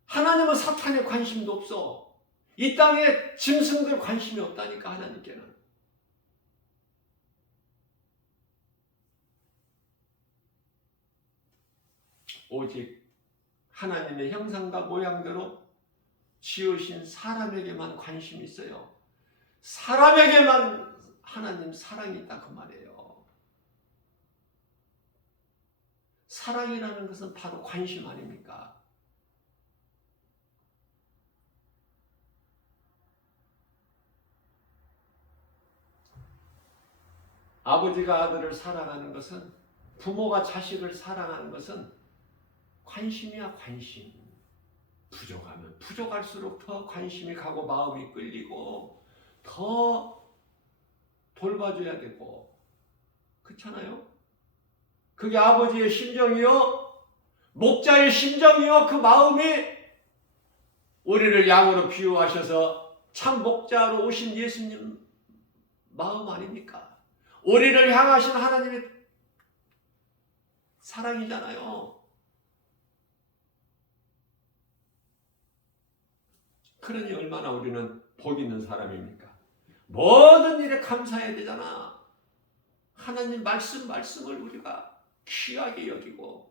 하나님은 사탄에 관심도 없어. 이 땅에 짐승들 관심이 없다니까 하나님께는. 오직 하나님의 형상과 모양대로 지으신 사람에게만 관심이 있어요. 사람에게만 하나님 사랑이 있다 그 말이에요. 사랑이라는 것은 바로 관심 아닙니까? 아버지가 아들을 사랑하는 것은 부모가 자식을 사랑하는 것은 관심이야 관심. 부족하면 부족할수록 더 관심이 가고 마음이 끌리고 더 돌봐줘야 되고 그렇잖아요? 그게 아버지의 심정이요 목자의 심정이요 그 마음이 우리를 양으로 비유하셔서 참 목자로 오신 예수님 마음 아닙니까? 우리를 향하신 하나님의 사랑이잖아요. 그러니 얼마나 우리는 복 있는 사람입니까? 모든 일에 감사해야 되잖아. 하나님 말씀을 우리가 귀하게 여기고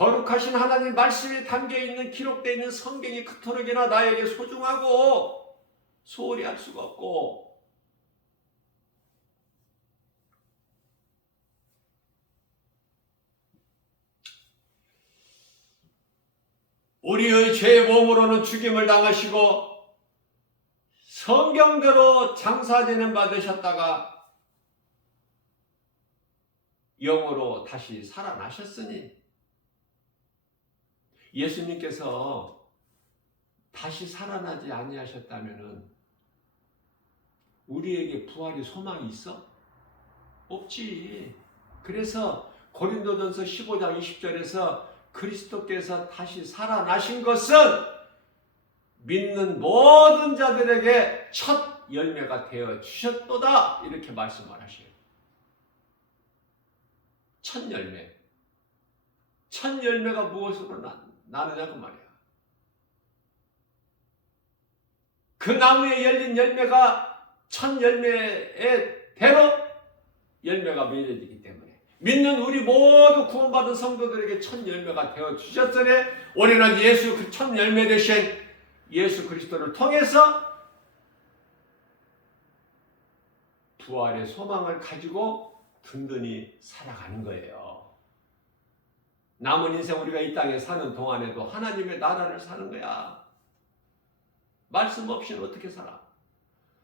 거룩하신 하나님 말씀에 담겨있는 기록되어 있는 성경이 그토록이나 나에게 소중하고 소홀히 할 수가 없고 우리의 죄의 몸으로는 죽임을 당하시고 성경대로 장사되는 바 되셨다가 영으로 다시 살아나셨으니 예수님께서 다시 살아나지 아니하셨다면 우리에게 부활의 소망이 있어? 없지. 그래서 고린도전서 15장 20절에서 그리스도께서 다시 살아나신 것은 믿는 모든 자들에게 첫 열매가 되어 주셨도다 이렇게 말씀을 하셔요. 첫 열매. 첫 열매가 무엇으로 나느냐고 말이야. 그 나무에 열린 열매가 첫 열매의 대로 열매가 맺어지기 때문에 믿는 우리 모두 구원받은 성도들에게 첫 열매가 되어 주셨으니 우리는 예수 그 첫 열매 되신 예수 그리스도를 통해서 부활의 소망을 가지고 든든히 살아가는 거예요. 남은 인생 우리가 이 땅에 사는 동안에도 하나님의 나라를 사는 거야. 말씀 없이는 어떻게 살아?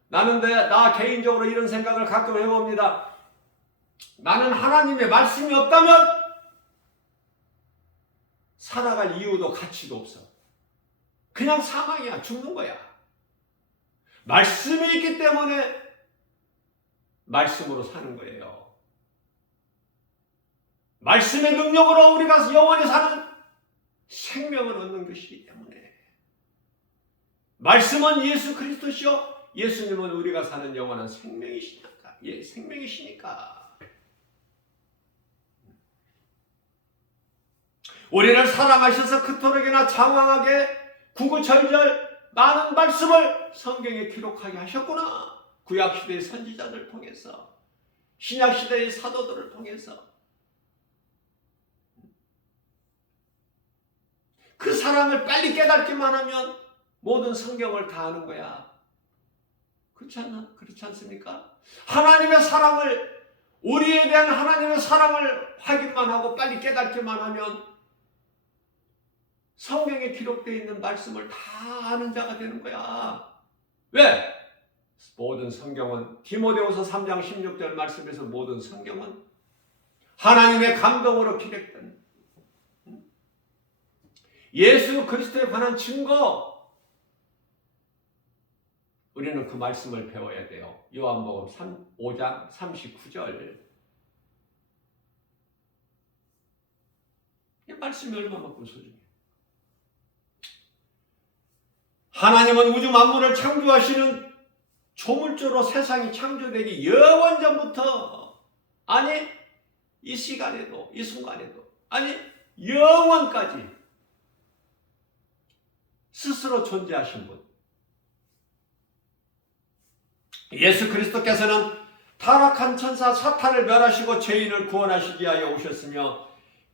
나는 나 개인적으로 이런 생각을 가끔 해봅니다. 나는 하나님의 말씀이 없다면 살아갈 이유도 가치도 없어. 그냥 사망이야. 죽는 거야. 말씀이 있기 때문에 말씀으로 사는 거예요. 말씀의 능력으로 우리가 영원히 사는 생명을 얻는 것이기 때문에 말씀은 예수 그리스도시요 예수님은 우리가 사는 영원한 생명이시니까. 생명이시니까. 우리를 사랑하셔서 그토록이나 장황하게 구구절절 많은 말씀을 성경에 기록하게 하셨구나. 구약시대의 선지자들 통해서 신약시대의 사도들을 통해서 그 사랑을 빨리 깨닫기만 하면 모든 성경을 다 아는 거야. 그렇지 않습니까? 하나님의 사랑을 우리에 대한 하나님의 사랑을 확인만 하고 빨리 깨닫기만 하면 성경에 기록되어 있는 말씀을 다 아는 자가 되는 거야. 왜? 모든 성경은 디모데후서 3장 16절 말씀에서 모든 성경은 하나님의 감동으로 기록된 예수 그리스도에 관한 증거 우리는 그 말씀을 배워야 돼요. 요한복음 5장 39절 이 말씀이 얼마만큼 소중해. 하나님은 우주 만물을 창조하시는 조물주로 세상이 창조되기 영원전부터 아니 이 시간에도 이 순간에도 아니 영원까지 스스로 존재하신 분 예수 그리스도께서는 타락한 천사 사탄을 멸하시고 죄인을 구원하시기 위하여 오셨으며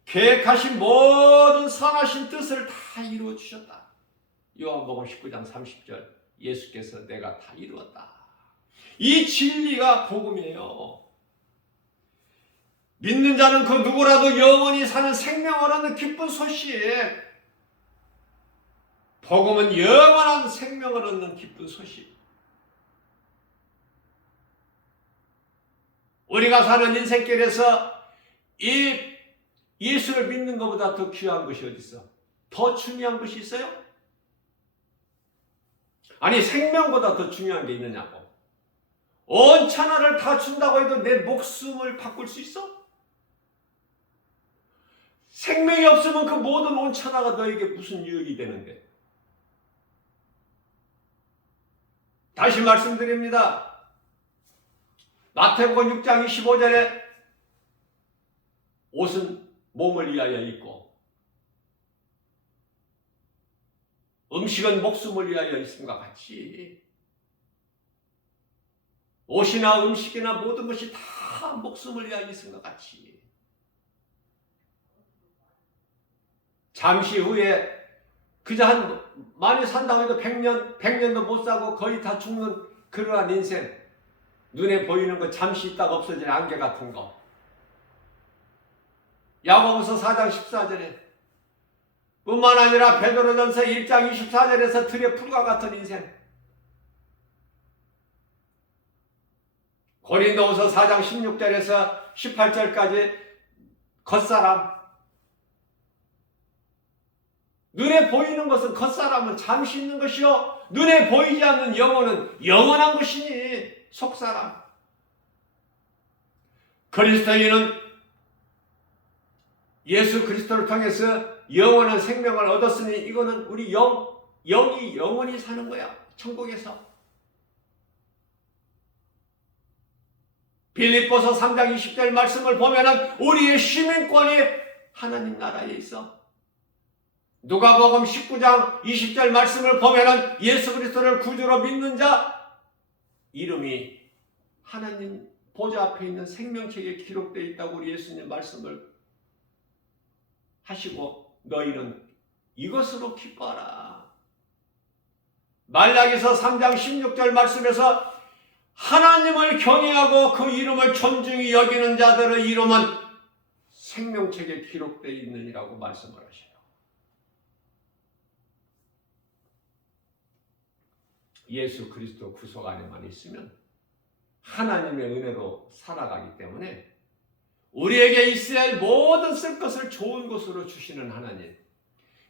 계획하신 모든 선하신 뜻을 다 이루어 주셨다. 요한복음 19장 30절 예수께서 내가 다 이루었다. 이 진리가 복음이에요. 믿는 자는 그 누구라도 영원히 사는 생명을 얻는 기쁜 소식. 복음은 영원한 생명을 얻는 기쁜 소식. 우리가 사는 인생길에서 이 예수를 믿는 것보다 더 귀한 것이 어디 있어? 더 중요한 것이 있어요? 아니 생명보다 더 중요한 게 있느냐고. 온 천하를 다 준다고 해도 내 목숨을 바꿀 수 있어? 생명이 없으면 그 모든 온천하가 너에게 무슨 유익이 되는데. 다시 말씀드립니다. 마태복음 6장 25절에 옷은 몸을 위하여 입고 음식은 목숨을 위하여 있음과 같이 옷이나 음식이나 모든 것이 다 목숨을 위하여 있음과 같이 잠시 후에 그저 많이 산다고 해도 100년도 못 사고 거의 다 죽는 그러한 인생, 눈에 보이는 거 잠시 있다가 없어지는 안개 같은 거. 야고보서 4장 14절에 뿐만 아니라 베드로전서 1장 24절에서 들의 풀과 같은 인생, 고린도후서 4장 16절에서 18절까지 겉사람, 눈에 보이는 것은 겉사람은 잠시 있는 것이요 눈에 보이지 않는 영혼은 영원한 것이니 속사람. 그리스도인은 예수 그리스도를 통해서 영원한 생명을 얻었으니 이거는 우리 영이 영원히 사는 거야. 천국에서. 빌립보서 3장 20절 말씀을 보면은 우리의 시민권이 하나님 나라에 있어. 누가복음 19장 20절 말씀을 보면은 예수 그리스도를 구주로 믿는 자 이름이 하나님 보좌 앞에 있는 생명책에 기록되어 있다고 우리 예수님 말씀을 하시고 너희는 이것으로 기뻐하라. 말라기서 3장 16절 말씀에서 하나님을 경외하고 그 이름을 존중히 여기는 자들의 이름은 생명책에 기록되어 있느니라고 말씀을 하셔요. 예수 그리스도 구속 안에만 있으면 하나님의 은혜로 살아가기 때문에 우리에게 있어야 할 모든 쓸 것을 좋은 것으로 주시는 하나님.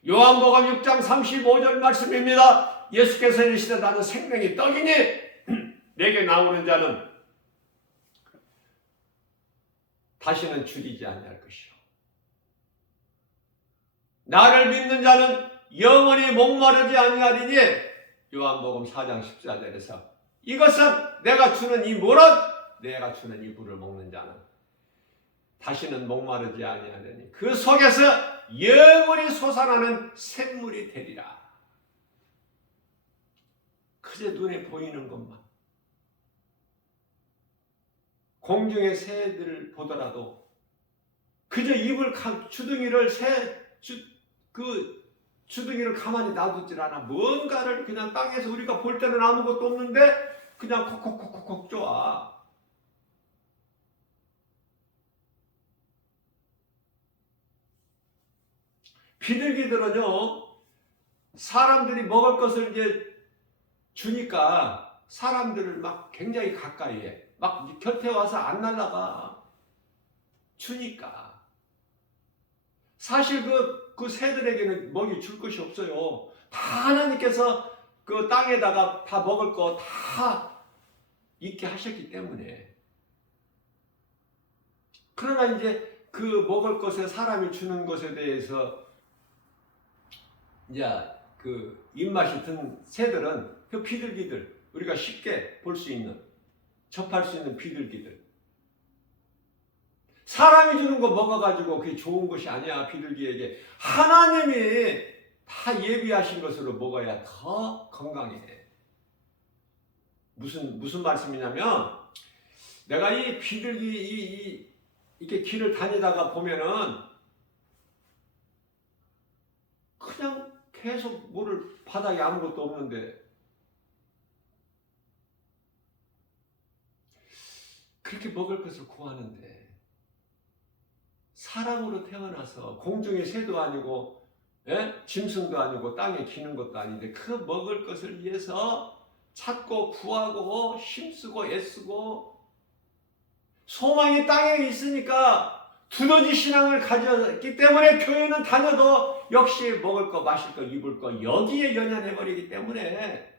요한복음 6장 35절 말씀입니다. 예수께서 이르시되 나는 생명의 떡이니 내게 나오는 자는 다시는 줄이지 아니할 것이요 나를 믿는 자는 영원히 목마르지 아니하리니 요한복음 4장 14절에서 이것은 내가 주는 이 물은 내가 주는 이 물을 먹는 자는 다시는 목마르지 아니하느니 그 속에서 영원히 솟아나는 샘물이 되리라. 그저 눈에 보이는 것만. 공중의 새들을 보더라도 그저 주둥이를 주둥이를 가만히 놔두질 않아. 뭔가를 그냥 땅에서 우리가 볼 때는 아무것도 없는데 그냥 콕콕콕콕콕 쪼아. 비둘기들은요, 사람들이 먹을 것을 이제 주니까 사람들을 막 굉장히 가까이 해. 막 곁에 와서 안 날아가. 주니까. 사실 그 새들에게는 먹이 줄 것이 없어요. 다 하나님께서 그 땅에다가 다 먹을 거 다 있게 하셨기 때문에. 그러나 이제 그 먹을 것에 사람이 주는 것에 대해서 이제 그 입맛이 든 새들은 그 비둘기들, 우리가 쉽게 볼 수 있는, 접할 수 있는 비둘기들. 사람이 주는 거 먹어가지고 그게 좋은 것이 아니야. 비둘기에게 하나님이 다 예비하신 것으로 먹어야 더 건강해. 무슨 말씀이냐면 내가 이 비둘기 이렇게 길을 다니다가 보면은 그냥 계속 물을 바닥에 아무것도 없는데 그렇게 먹을 것을 구하는데 사람으로 태어나서 공중의 새도 아니고 짐승도 아니고 땅에 기는 것도 아닌데 그 먹을 것을 위해서 찾고 구하고 힘쓰고 애쓰고 소망이 땅에 있으니까 두더지 신앙을 가졌기 때문에 교회는 다녀도 역시 먹을 거 마실 거 입을 거 여기에 연연해버리기 때문에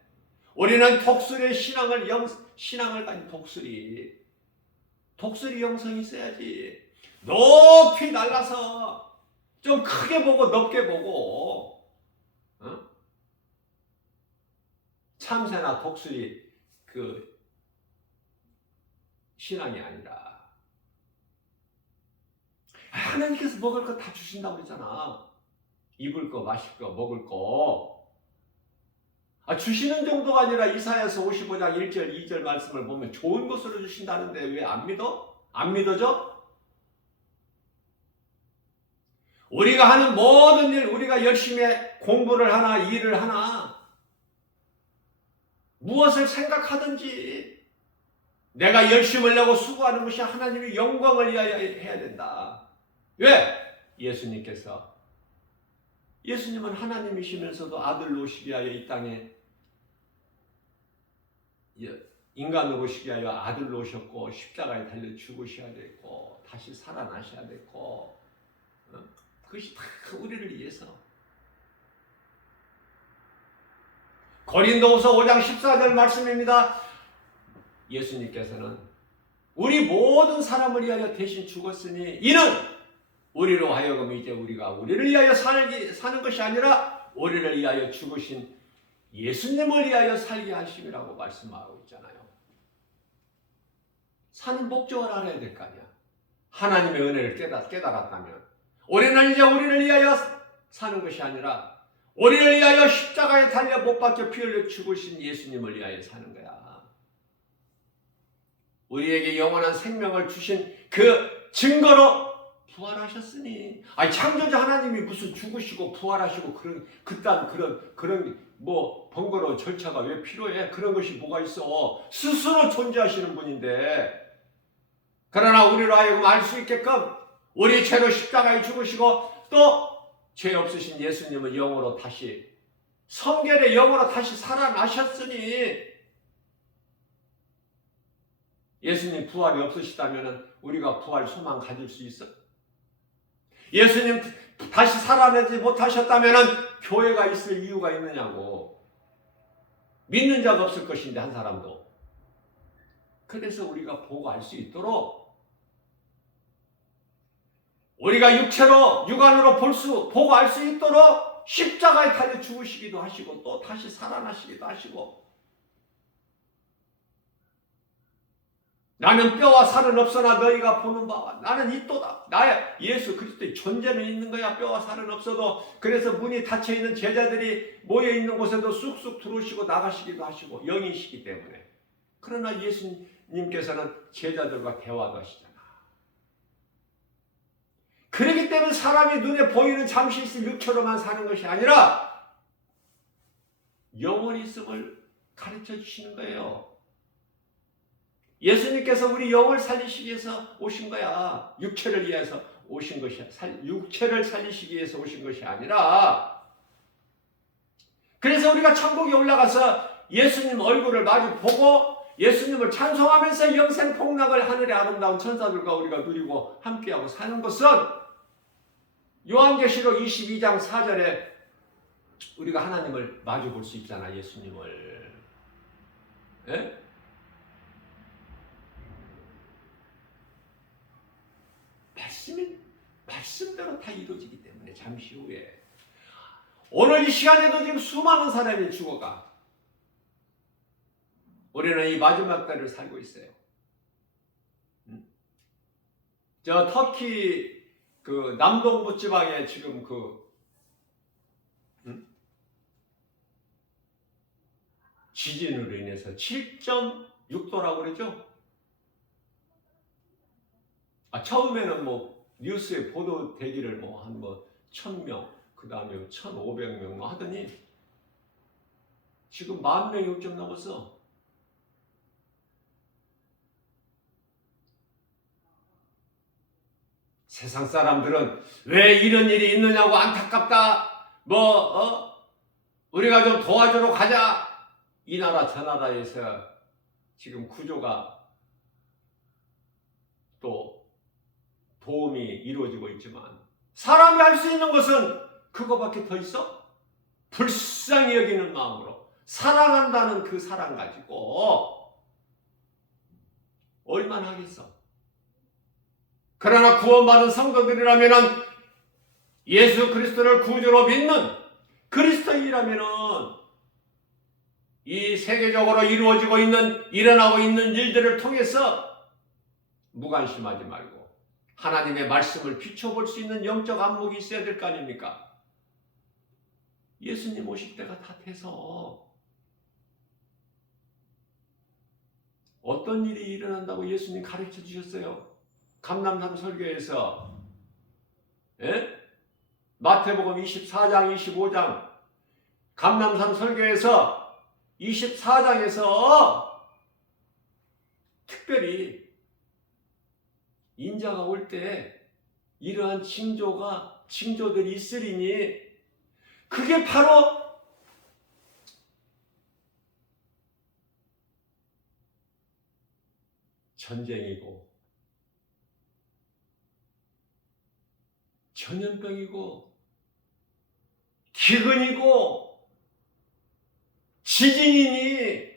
우리는 독수리의 신앙을 가진 독수리 영성이 있어야지. 높이 날라서 좀 크게 보고 넓게 보고, 어? 참새나 독수리 그 신앙이 아니라 하나님께서 먹을 거 다 주신다고 그랬잖아. 입을 거, 마실 거, 먹을 거. 주시는 정도가 아니라 이사야서 55장 1절, 2절 말씀을 보면 좋은 것으로 주신다는데 왜 안 믿어? 안 믿어져? 우리가 하는 모든 일, 우리가 열심히 공부를 하나, 일을 하나, 무엇을 생각하든지 내가 열심을 내고 수고하는 것이 하나님의 영광을 위하여 해야 된다. 왜? 예수님은 하나님이시면서도 아들로 오시기 위하여 이 땅에 인간으로 오시기 위하여 아들로 오셨고 십자가에 달려 죽으셔야 됐고 다시 살아나셔야 됐고 그것이 다 우리를 위해서. 고린도후서 5장 14절 말씀입니다. 예수님께서는 우리 모든 사람을 위하여 대신 죽었으니 이는 우리로 하여금 이제 우리가 우리를 위하여 사는 것이 아니라 우리를 위하여 죽으신 예수님을 위하여 살게 하심이라고 말씀하고 있잖아요. 사는 목적을 알아야 될 거 아니야. 하나님의 은혜를 깨달았다면 우리는 이제 우리를 위하여 사는 것이 아니라 우리를 위하여 십자가에 달려 못 박혀 피 흘려 죽으신 예수님을 위하여 사는 거야. 우리에게 영원한 생명을 주신 그 증거로 부활하셨으니, 창조자 하나님이 무슨 죽으시고 부활하시고 그런 번거로운 절차가 왜 필요해? 그런 것이 뭐가 있어? 스스로 존재하시는 분인데, 그러나 우리로 하여금 알 수 있게끔 우리 죄로 십자가에 죽으시고 또 죄 없으신 예수님은 영으로 다시 성결의 영으로 다시 살아나셨으니, 예수님 부활이 없으시다면 우리가 부활 소망 가질 수 있어? 예수님 다시 살아나지 못하셨다면 교회가 있을 이유가 있느냐고. 믿는 자가 없을 것인데 한 사람도. 그래서 우리가 보고 알 수 있도록 우리가 육안으로 보고 알 수 있도록 십자가에 달려 죽으시기도 하시고 또 다시 살아나시기도 하시고, 나는 뼈와 살은 없으나 너희가 보는 바와 나는 있도다. 나의 예수 그리스도의 존재는 있는 거야. 뼈와 살은 없어도. 그래서 문이 닫혀있는 제자들이 모여있는 곳에도 쑥쑥 들어오시고 나가시기도 하시고 영이시기 때문에. 그러나 예수님께서는 제자들과 대화도 하시잖아. 그렇기 때문에 사람이 눈에 보이는 잠시 있을 육체로만 사는 것이 아니라 영원히 있음을 가르쳐 주시는 거예요. 예수님께서 우리 영을 살리시기 위해서 오신 거야. 육체를 위해서 오신 것이, 육체를 살리시기 위해서 오신 것이 아니라, 그래서 우리가 천국에 올라가서 예수님 얼굴을 마주 보고 예수님을 찬송하면서 영생 복락을 하늘의 아름다운 천사들과 우리가 누리고 함께하고 사는 것은 요한계시록 22장 4절에 우리가 하나님을 마주 볼 수 있잖아. 예수님을. 예? 말씀대로 다 이루어지기 때문에 잠시 후에 오늘 이 시간에도 지금 수많은 사람이 죽어가. 우리는 이 마지막 때를 살고 있어요. 저 터키 그 남동부 지방에 지금 지진으로 인해서 7.6도라고 그러죠. 처음에는 뉴스에 보도되기를 한 1000명, 그 다음에 1500명 하더니 지금 10,000명이 훌쩍 넘었어. 세상 사람들은 왜 이런 일이 있느냐고 안타깝다. 우리가 좀 도와주러 가자. 이 나라 저 나라에서 지금 구조가 또 도움이 이루어지고 있지만 사람이 할 수 있는 것은 그거밖에 더 있어? 불쌍히 여기는 마음으로 사랑한다는 그 사랑 가지고 얼마나 하겠어? 그러나 구원받은 성도들이라면 예수 그리스도를 구주로 믿는 그리스도인이라면은 이 세계적으로 이루어지고 있는, 일어나고 있는 일들을 통해서 무관심하지 말고 하나님의 말씀을 비춰볼 수 있는 영적 안목이 있어야 될 거 아닙니까? 예수님 오실 때가 다 돼서 어떤 일이 일어난다고 예수님 가르쳐 주셨어요? 감람산 설교에서, 예? 마태복음 24장, 25장, 감람산 설교에서 24장에서 특별히 인자가 올 때 이러한 징조들이 있으리니 그게 바로 전쟁이고 전염병이고 기근이고 지진이니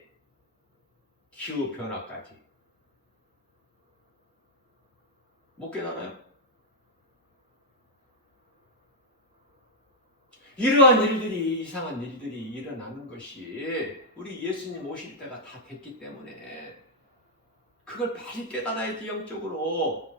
기후변화까지. 못 깨달아요? 이러한 일들이, 이상한 일들이 일어나는 것이 우리 예수님 오실 때가 다 됐기 때문에 그걸 빨리 깨달아야지, 영적으로.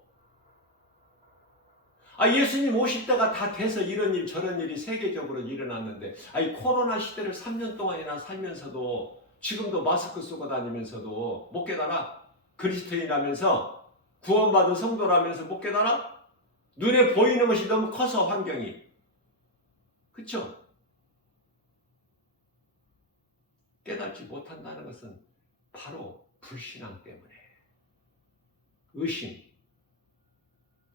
예수님 오실 때가 다 돼서 이런 일 저런 일이 세계적으로 일어났는데, 코로나 시대를 3년 동안이나 살면서도, 지금도 마스크 쓰고 다니면서도 못 깨달아? 그리스도인이라면서, 구원받은 성도라면서 못 깨달아? 눈에 보이는 것이 너무 커서, 환경이. 그쵸? 깨닫지 못한다는 것은 바로 불신앙 때문에.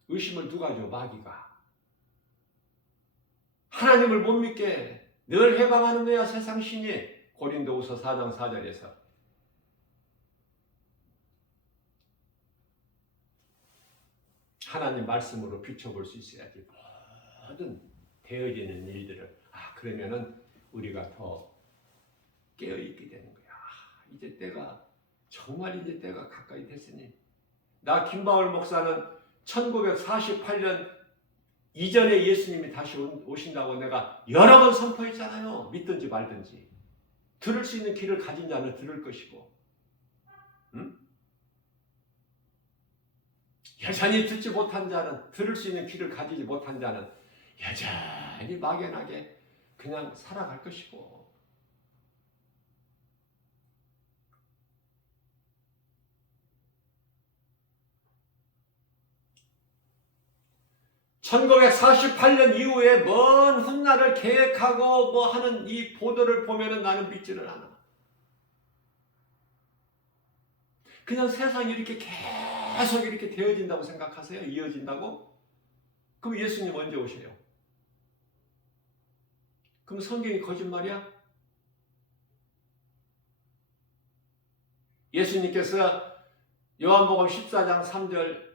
의심을 누가 줘? 마귀가. 하나님을 못 믿게 늘 해방하는 거야, 세상 신이. 고린도후서 4장 4절에서. 하나님 말씀으로 비춰볼 수 있어야지. 모든 되어지는 일들을. 그러면은 우리가 더 깨어있게 되는 거야. 이제 때가, 정말 이제 때가 가까이 됐으니. 나 김바울 목사는 1948년 이전에 예수님이 다시 오신다고 내가 여러 번 선포했잖아요. 믿든지 말든지. 들을 수 있는 귀를 가진 자는 들을 것이고, 응? 여전히 듣지 못한 자는, 들을 수 있는 귀를 가지지 못한 자는 여전히 막연하게 그냥 살아갈 것이고. 1948년 이후에 먼 훗날을 계획하고 하는 이 보도를 보면은 나는 믿지를 않아. 그냥 세상이 이렇게 계속 이렇게 되어진다고 생각하세요? 이어진다고? 그럼 예수님 언제 오셔요? 그럼 성경이 거짓말이야? 예수님께서 요한복음 14장 3절,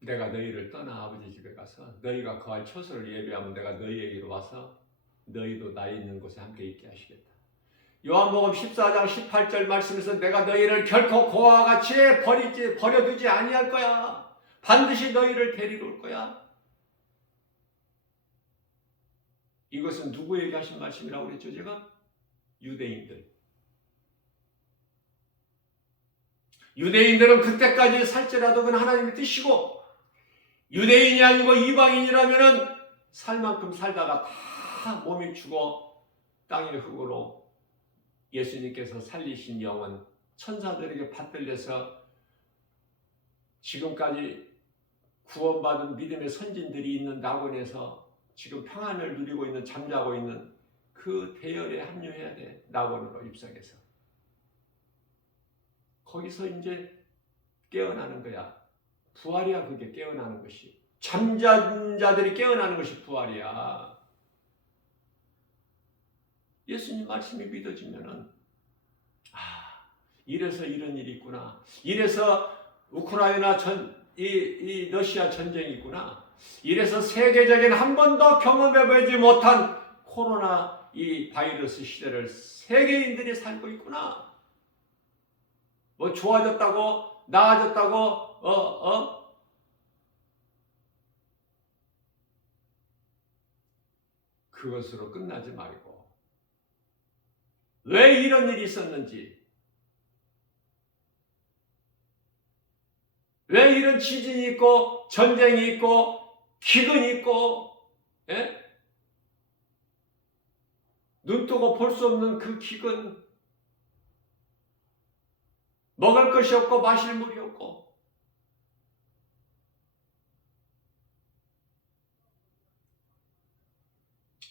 내가 너희를 떠나 아버지 집에 가서 너희가 거할 처소를 예비하면 내가 너희에게로 와서 너희도 나 있는 곳에 함께 있게 하시겠다. 요한복음 14장 18절 말씀에서 내가 너희를 결코 고아와 같이 버려두지 아니할 거야. 반드시 너희를 데리러 올 거야. 이것은 누구에게 하신 말씀이라고 그랬죠, 제가? 유대인들. 유대인들은 그때까지 살지라도 그건 하나님의 뜻이고, 유대인이 아니고 이방인이라면은 살 만큼 살다가 다 몸이 죽어 땅의 흙으로 예수님께서 살리신 영은 천사들에게 받들려서 지금까지 구원받은 믿음의 선진들이 있는 낙원에서 지금 평안을 누리고 있는, 잠자고 있는 그 대열에 합류해야 돼. 낙원으로 입성해서. 거기서 이제 깨어나는 거야. 부활이야, 그게 깨어나는 것이. 잠자는 자들이 깨어나는 것이 부활이야. 예수님 말씀이 믿어지면은, 이래서 이런 일이 있구나. 이래서 우크라이나 이 러시아 전쟁이 있구나. 이래서 세계적인 한 번도 경험해보지 못한 코로나 이 바이러스 시대를 세계인들이 살고 있구나. 좋아졌다고, 나아졌다고, 그것으로 끝나지 말고, 왜 이런 일이 있었는지, 왜 이런 지진이 있고, 전쟁이 있고, 기근이 있고, 예? 눈 뜨고 볼 수 없는 그 기근, 먹을 것이 없고 마실 물이 없고,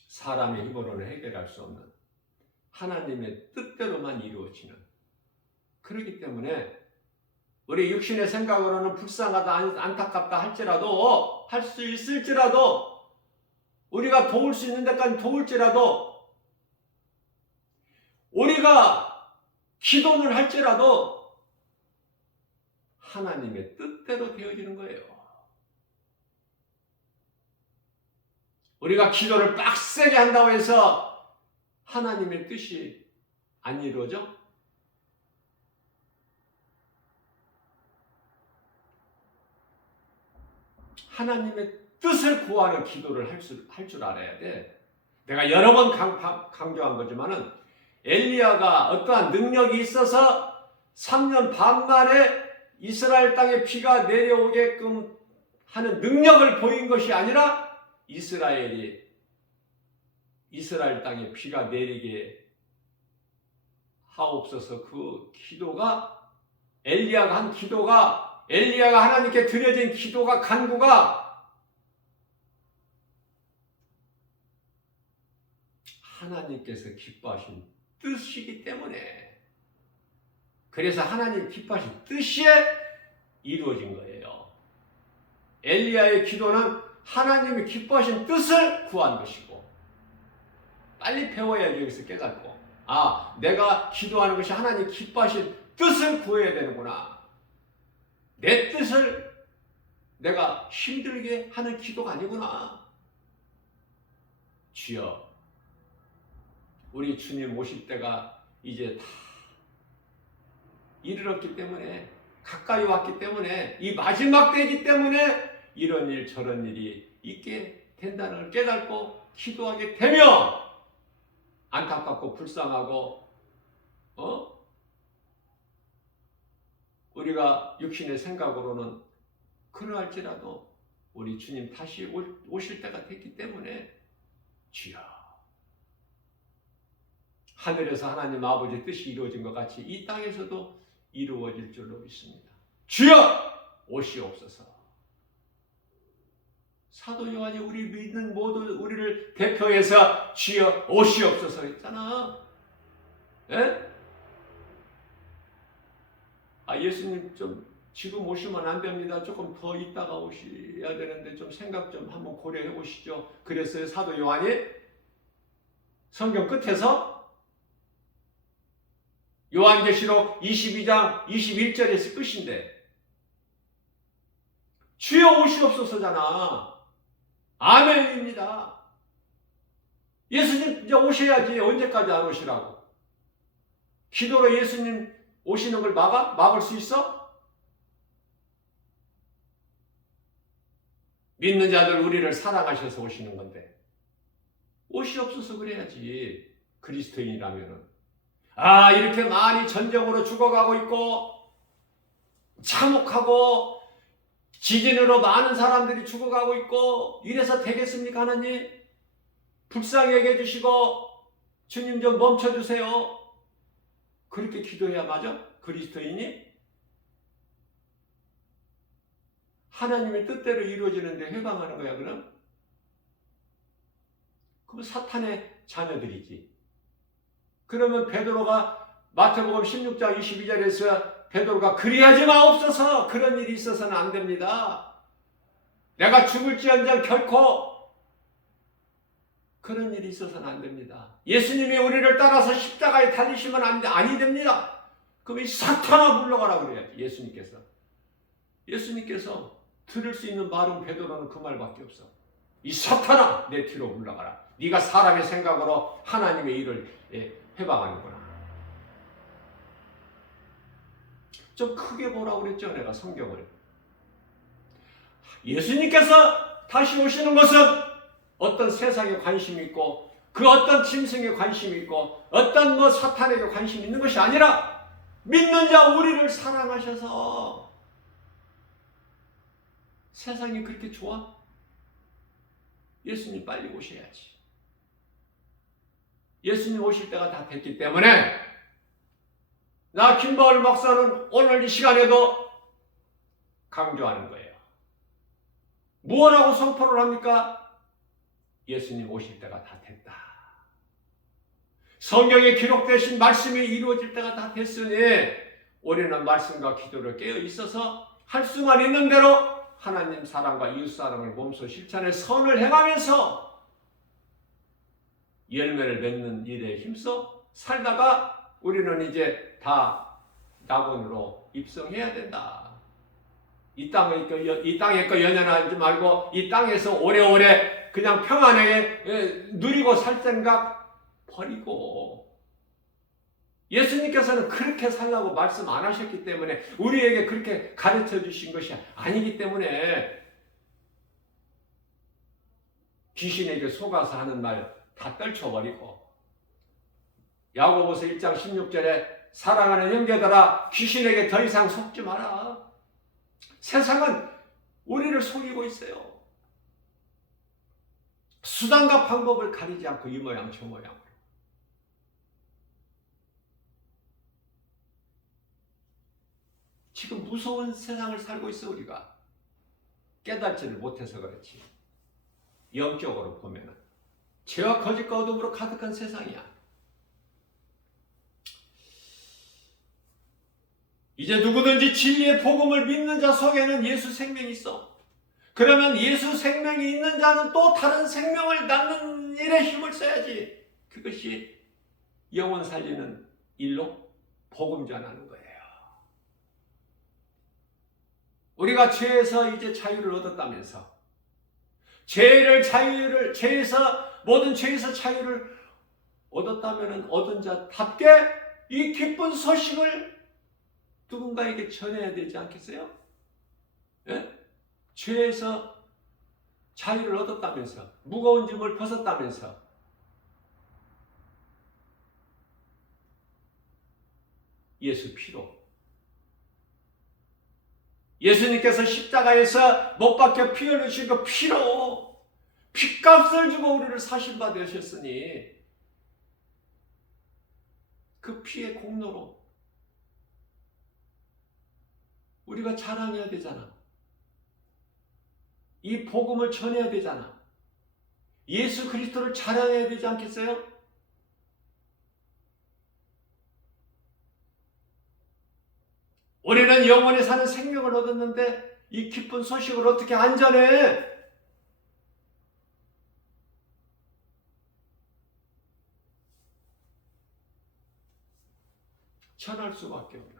사람의 힘으로는 해결할 수 없는 하나님의 뜻대로만 이루어지는, 그렇기 때문에 우리 육신의 생각으로는 불쌍하다, 안타깝다 할지라도, 할 수 있을지라도, 우리가 도울 수 있는 데까지 도울지라도, 우리가 기도는 할지라도 하나님의 뜻대로 되어지는 거예요. 우리가 기도를 빡세게 한다고 해서 하나님의 뜻이 안 이루어져? 하나님의 뜻을 구하는 기도를 할 줄 알아야 돼. 내가 여러 번 강조한 거지만은, 엘리야가 어떠한 능력이 있어서 3년 반 만에 이스라엘 땅에 비가 내려오게끔 하는 능력을 보인 것이 아니라, 이스라엘 땅에 비가 내리게 하옵소서, 그 기도가, 엘리야가 한 기도가, 엘리야가 하나님께 드려진 기도가, 간구가 하나님께서 기뻐하신 뜻이기 때문에, 그래서 하나님 기뻐하신 뜻이 이루어진 거예요. 엘리야의 기도는 하나님이 기뻐하신 뜻을 구한 것이고, 빨리 배워야지 여기서 깨닫고, 내가 기도하는 것이 하나님 기뻐하신 뜻을 구해야 되는구나. 내 뜻을 내가 힘들게 하는 기도가 아니구나. 주여, 우리 주님 오실 때가 이제 다 이르렀기 때문에, 가까이 왔기 때문에, 이 마지막 때이기 때문에 이런 일 저런 일이 있게 된다는 걸 깨닫고 기도하게 되면, 안타깝고 불쌍하고 우리가 육신의 생각으로는 그러할지라도 우리 주님 다시 오실 때가 됐기 때문에, 주여, 하늘에서 하나님 아버지 뜻이 이루어진 것 같이 이 땅에서도 이루어질 줄로 믿습니다. 주여 오시옵소서. 사도 요한이 우리 믿는 모든 우리를 대표해서 주여 오시옵소서 했잖아. 예? 예수님 좀 지금 오시면 안 됩니다. 조금 더 있다가 오셔야 되는데 좀 생각 좀 한번 고려해 보시죠. 그래서 사도 요한이 성경 끝에서 요한계시록 22장 21절에서 끝인데, 주여 오시옵소서잖아. 아멘입니다. 예수님 이제 오셔야지. 언제까지 안 오시라고? 기도로 예수님 오시는 걸 막을 수 있어? 믿는 자들 우리를 사랑하셔서 오시는 건데, 오시옵소서 그래야지. 그리스도인이라면은. 이렇게 많이 전쟁으로 죽어가고 있고, 참혹하고 지진으로 많은 사람들이 죽어가고 있고, 이래서 되겠습니까? 하나님 불쌍하게 해주시고 주님 좀 멈춰주세요. 그렇게 기도해야 맞아? 그리스도인이? 하나님의 뜻대로 이루어지는데 회방하는 거야 그럼? 그럼 사탄의 자녀들이지. 그러면 베드로가 마태복음 16장 22절에서 베드로가 그리하지 마옵소서, 그런 일이 있어서는 안 됩니다. 내가 죽을지언정 결코 그런 일이 있어서는 안 됩니다. 예수님이 우리를 따라서 십자가에 달리시면 아니 됩니다. 그럼 이 사탄아 물러가라 그래야지. 예수님께서 들을 수 있는 말은 베드로는 그 말밖에 없어. 이 사탄아 내 뒤로 물러가라. 네가 사람의 생각으로 하나님의 일을 해방하는구나. 좀 크게 보라고 그랬죠, 내가 성경을. 예수님께서 다시 오시는 것은 어떤 세상에 관심이 있고 그 어떤 짐승에 관심이 있고 어떤 사탄에게 관심이 있는 것이 아니라 믿는 자 우리를 사랑하셔서. 세상이 그렇게 좋아? 예수님 빨리 오셔야지. 예수님 오실 때가 다 됐기 때문에 나 김바울 목사는 오늘 이 시간에도 강조하는 거예요. 무엇라고 선포를 합니까? 예수님 오실 때가 다 됐다. 성경에 기록되신 말씀이 이루어질 때가 다 됐으니 우리는 말씀과 기도를 깨어 있어서 할 수만 있는 대로 하나님 사랑과 이웃 사랑을 몸소 실천해 선을 행하면서 열매를 맺는 일에 힘써 살다가 우리는 이제 다 낙원으로 입성해야 된다. 이 땅에 거 연연하지 말고 이 땅에서 오래오래 그냥 평안하게 누리고 살 생각 버리고. 예수님께서는 그렇게 살라고 말씀 안 하셨기 때문에 우리에게 그렇게 가르쳐 주신 것이 아니기 때문에 귀신에게 속아서 하는 말 다 떨쳐버리고. 야고보서 1장 16절에 사랑하는 형제들아 귀신에게 더 이상 속지 마라. 세상은 우리를 속이고 있어요. 수단과 방법을 가리지 않고 이 모양 저 모양. 지금 무서운 세상을 살고 있어. 우리가 깨닫지를 못해서 그렇지. 영적으로 보면은 죄와 거짓과 어둠으로 가득한 세상이야. 이제 누구든지 진리의 복음을 믿는 자 속에는 예수 생명이 있어. 그러면 예수 생명이 있는 자는 또 다른 생명을 낳는 일에 힘을 써야지. 그것이 영혼 살리는 일로 복음 전하는 거예요. 우리가 죄에서 이제 자유를 얻었다면서, 죄에서 모든 죄에서 자유를 얻었다면 얻은 자답게 이 기쁜 소식을 누군가에게 전해야 되지 않겠어요? 예? 죄에서 자유를 얻었다면서, 무거운 짐을 벗었다면서, 예수 피로, 예수님께서 십자가에서 못 박혀 피 흘리신 그 피로 핏값을 주고 우리를 사신바 되셨으니 그 피의 공로로 우리가 자랑해야 되잖아. 이 복음을 전해야 되잖아. 예수 그리스도를 자랑해야 되지 않겠어요? 우리는 영원히 사는 생명을 얻었는데 이 기쁜 소식을 어떻게 안 전해? 전할 수밖에 없는.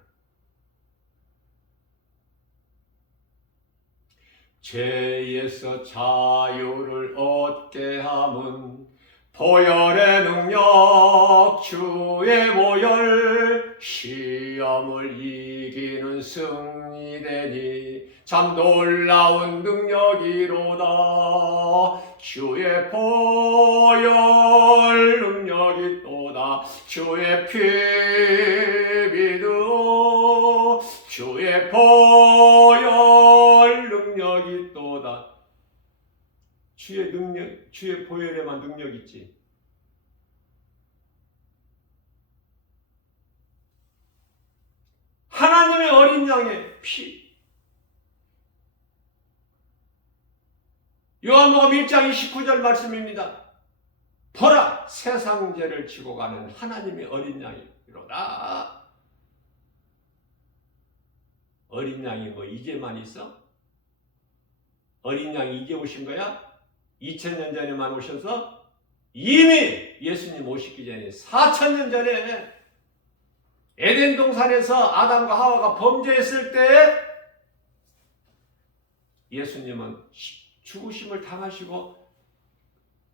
죄에서 자유를 얻게 함은 보혈의 능력, 주의 보혈, 시험을 이기는 승리되니 참 놀라운 능력이로다. 주의 보혈 능력이 또다. 주의 피 믿어. 주의 보혈 능력이 또다. 주의 능력, 주의 보혈에만 능력 있지. 하나님의 어린 양의 피. 요한복음 1장 29절 말씀입니다. 보라, 세상 죄를 지고 가는 하나님의 어린 양이로다. 어린 양이 뭐 이제만 있어? 어린 양이 이제 오신 거야? 2000년 전에만 오셔서? 이미 예수님 오시기 전에 4000년 전에 에덴 동산에서 아담과 하와가 범죄했을 때 예수님은 죽으심을 당하시고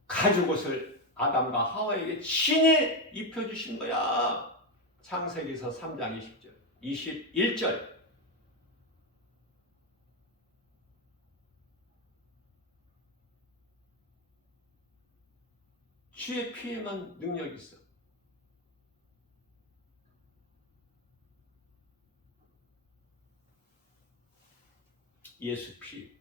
가죽옷을 아담과 하와에게 친히 입혀주신 거야. 창세기서 3장 20절. 21절. 주의 피에만 능력이 있어. 예수 피.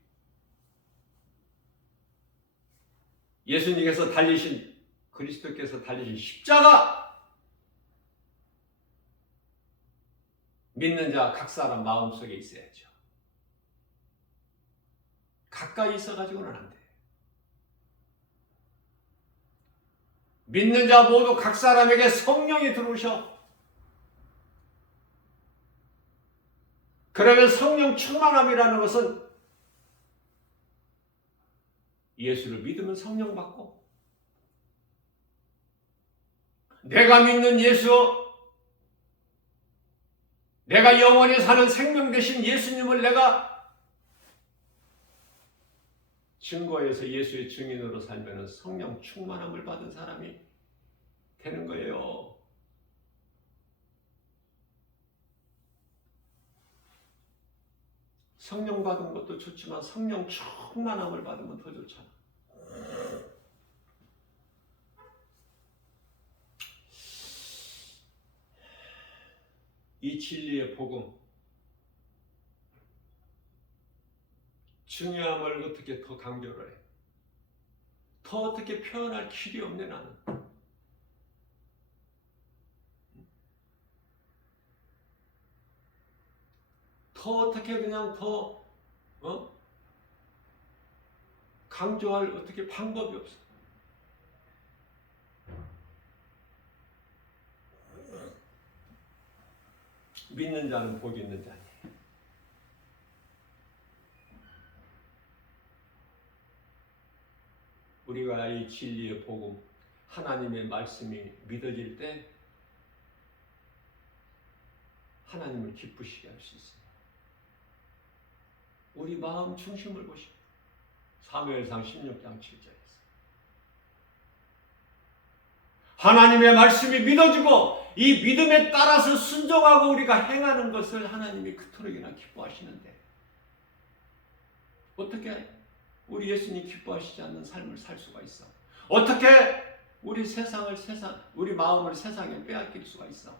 예수님께서 달리신, 그리스도께서 달리신 십자가, 믿는 자 각 사람 마음속에 있어야죠. 가까이 있어가지고는 안 돼. 믿는 자 모두 각 사람에게 성령이 들어오셔. 그러면 성령 충만함이라는 것은 예수를 믿으면 성령 받고, 내가 믿는 예수, 내가 영원히 사는 생명 되신 예수님을 내가 증거해서 예수의 증인으로 살면 성령 충만함을 받은 사람이 되는 거예요. 성령 받은 것도 좋지만 성령 충만함을 받으면 더 좋잖아. 이 진리의 복음, 중요함을 어떻게 더 강조를 해? 더 어떻게 표현할 길이 없네 나는. 더 어떻게 그냥 더 강조할 어떻게 방법이 없어. 믿는 자는 복이 있는 자니. 우리가 이 진리의 복음, 하나님의 말씀이 믿어질 때 하나님을 기쁘시게 할 수 있습니다. 우리 마음 중심을 보시고 사무엘상 16장 7절에서 하나님의 말씀이 믿어지고 이 믿음에 따라서 순종하고 우리가 행하는 것을 하나님이 그토록이나 기뻐하시는데 어떻게 우리 예수님 기뻐하시지 않는 삶을 살 수가 있어? 어떻게 우리 우리 마음을 세상에 빼앗길 수가 있어?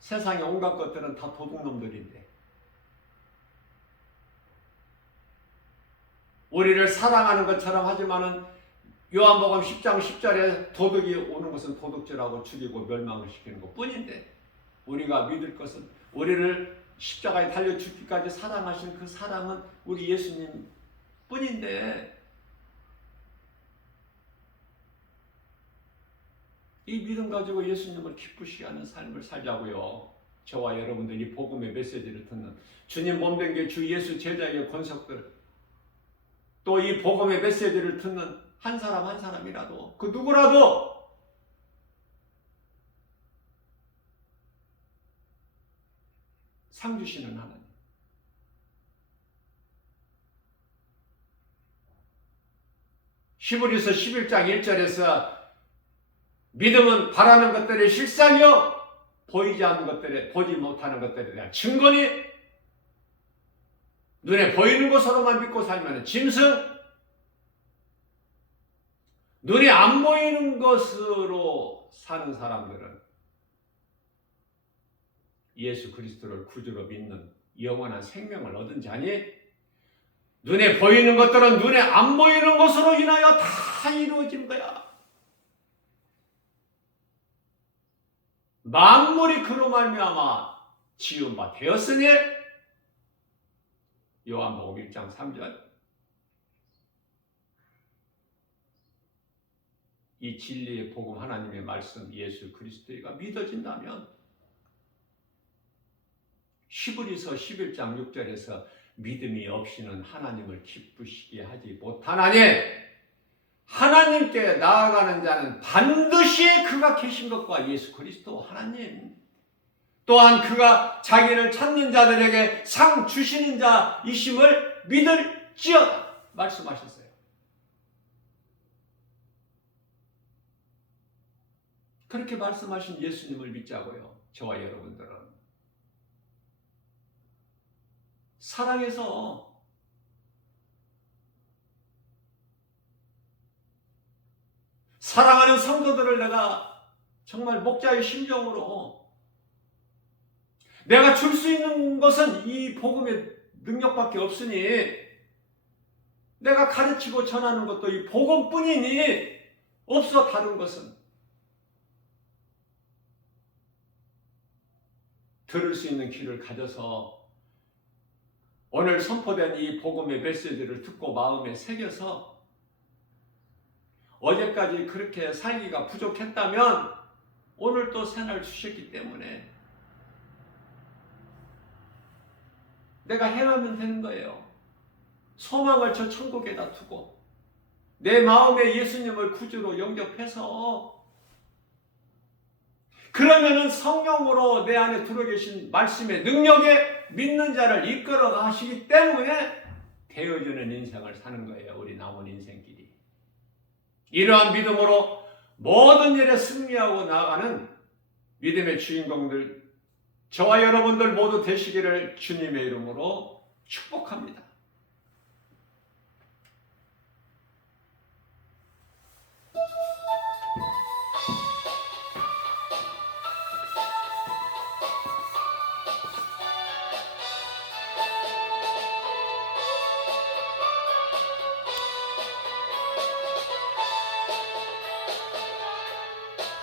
세상의 온갖 것들은 다 도둑놈들인데 우리를 사랑하는 것처럼 하지만은 요한복음 10장 10절에 도둑이 오는 것은 도둑질하고 죽이고 멸망을 시키는 것 뿐인데 우리가 믿을 것은 우리를 십자가에 달려 죽기까지 사랑하신 그 사랑은 우리 예수님 뿐인데 이 믿음 가지고 예수님을 기쁘시게 하는 삶을 살자고요. 저와 여러분들 이 복음의 메시지를 듣는 주님 몸된 게 주 예수 제자의 권속들 또 이 복음의 메시지를 듣는 한 사람 한 사람이라도 그 누구라도 상 주시는 하나님. 히브리서 11장 1절에서 믿음은 바라는 것들의 실상이요 보이지 않는 것들에 보지 못하는 것들에 대한 증거니 눈에 보이는 것으로만 믿고 살면 짐승 눈에 안 보이는 것으로 사는 사람들은 예수 그리스도를 구주로 믿는 영원한 생명을 얻은 자니 눈에 보이는 것들은 눈에 안 보이는 것으로 인하여 다 이루어진 거야. 만물이 그로 말미암아 지은 바 되었으니 요한복음 1장 3절 이 진리의 복음 하나님의 말씀 예수 그리스도가 믿어진다면 히브리서 11장 6절에서 믿음이 없이는 하나님을 기쁘시게 하지 못하나니 하나님께 나아가는 자는 반드시 그가 계신 것과 예수 그리스도 하나님 또한 그가 자기를 찾는 자들에게 상 주시는 자이심을 믿을지어다 말씀하셨어요. 그렇게 말씀하신 예수님을 믿자고요. 저와 여러분들은 사랑해서 사랑하는 성도들을 내가 정말 목자의 심정으로 내가 줄 수 있는 것은 이 복음의 능력밖에 없으니 내가 가르치고 전하는 것도 이 복음뿐이니 없어 다른 것은 들을 수 있는 귀를 가져서 오늘 선포된 이 복음의 메시지를 듣고 마음에 새겨서 어제까지 그렇게 살기가 부족했다면 오늘 또 새날 주셨기 때문에 내가 행하면 되는 거예요. 소망을 저 천국에다 두고 내 마음에 예수님을 구주로 영접해서 그러면은 성령으로 내 안에 들어계신 말씀의 능력에 믿는 자를 이끌어 가시기 때문에 되어지는 인생을 사는 거예요. 우리 남은 인생길이. 이러한 믿음으로 모든 일에 승리하고 나아가는 믿음의 주인공들 저와 여러분들 모두 되시기를 주님의 이름으로 축복합니다.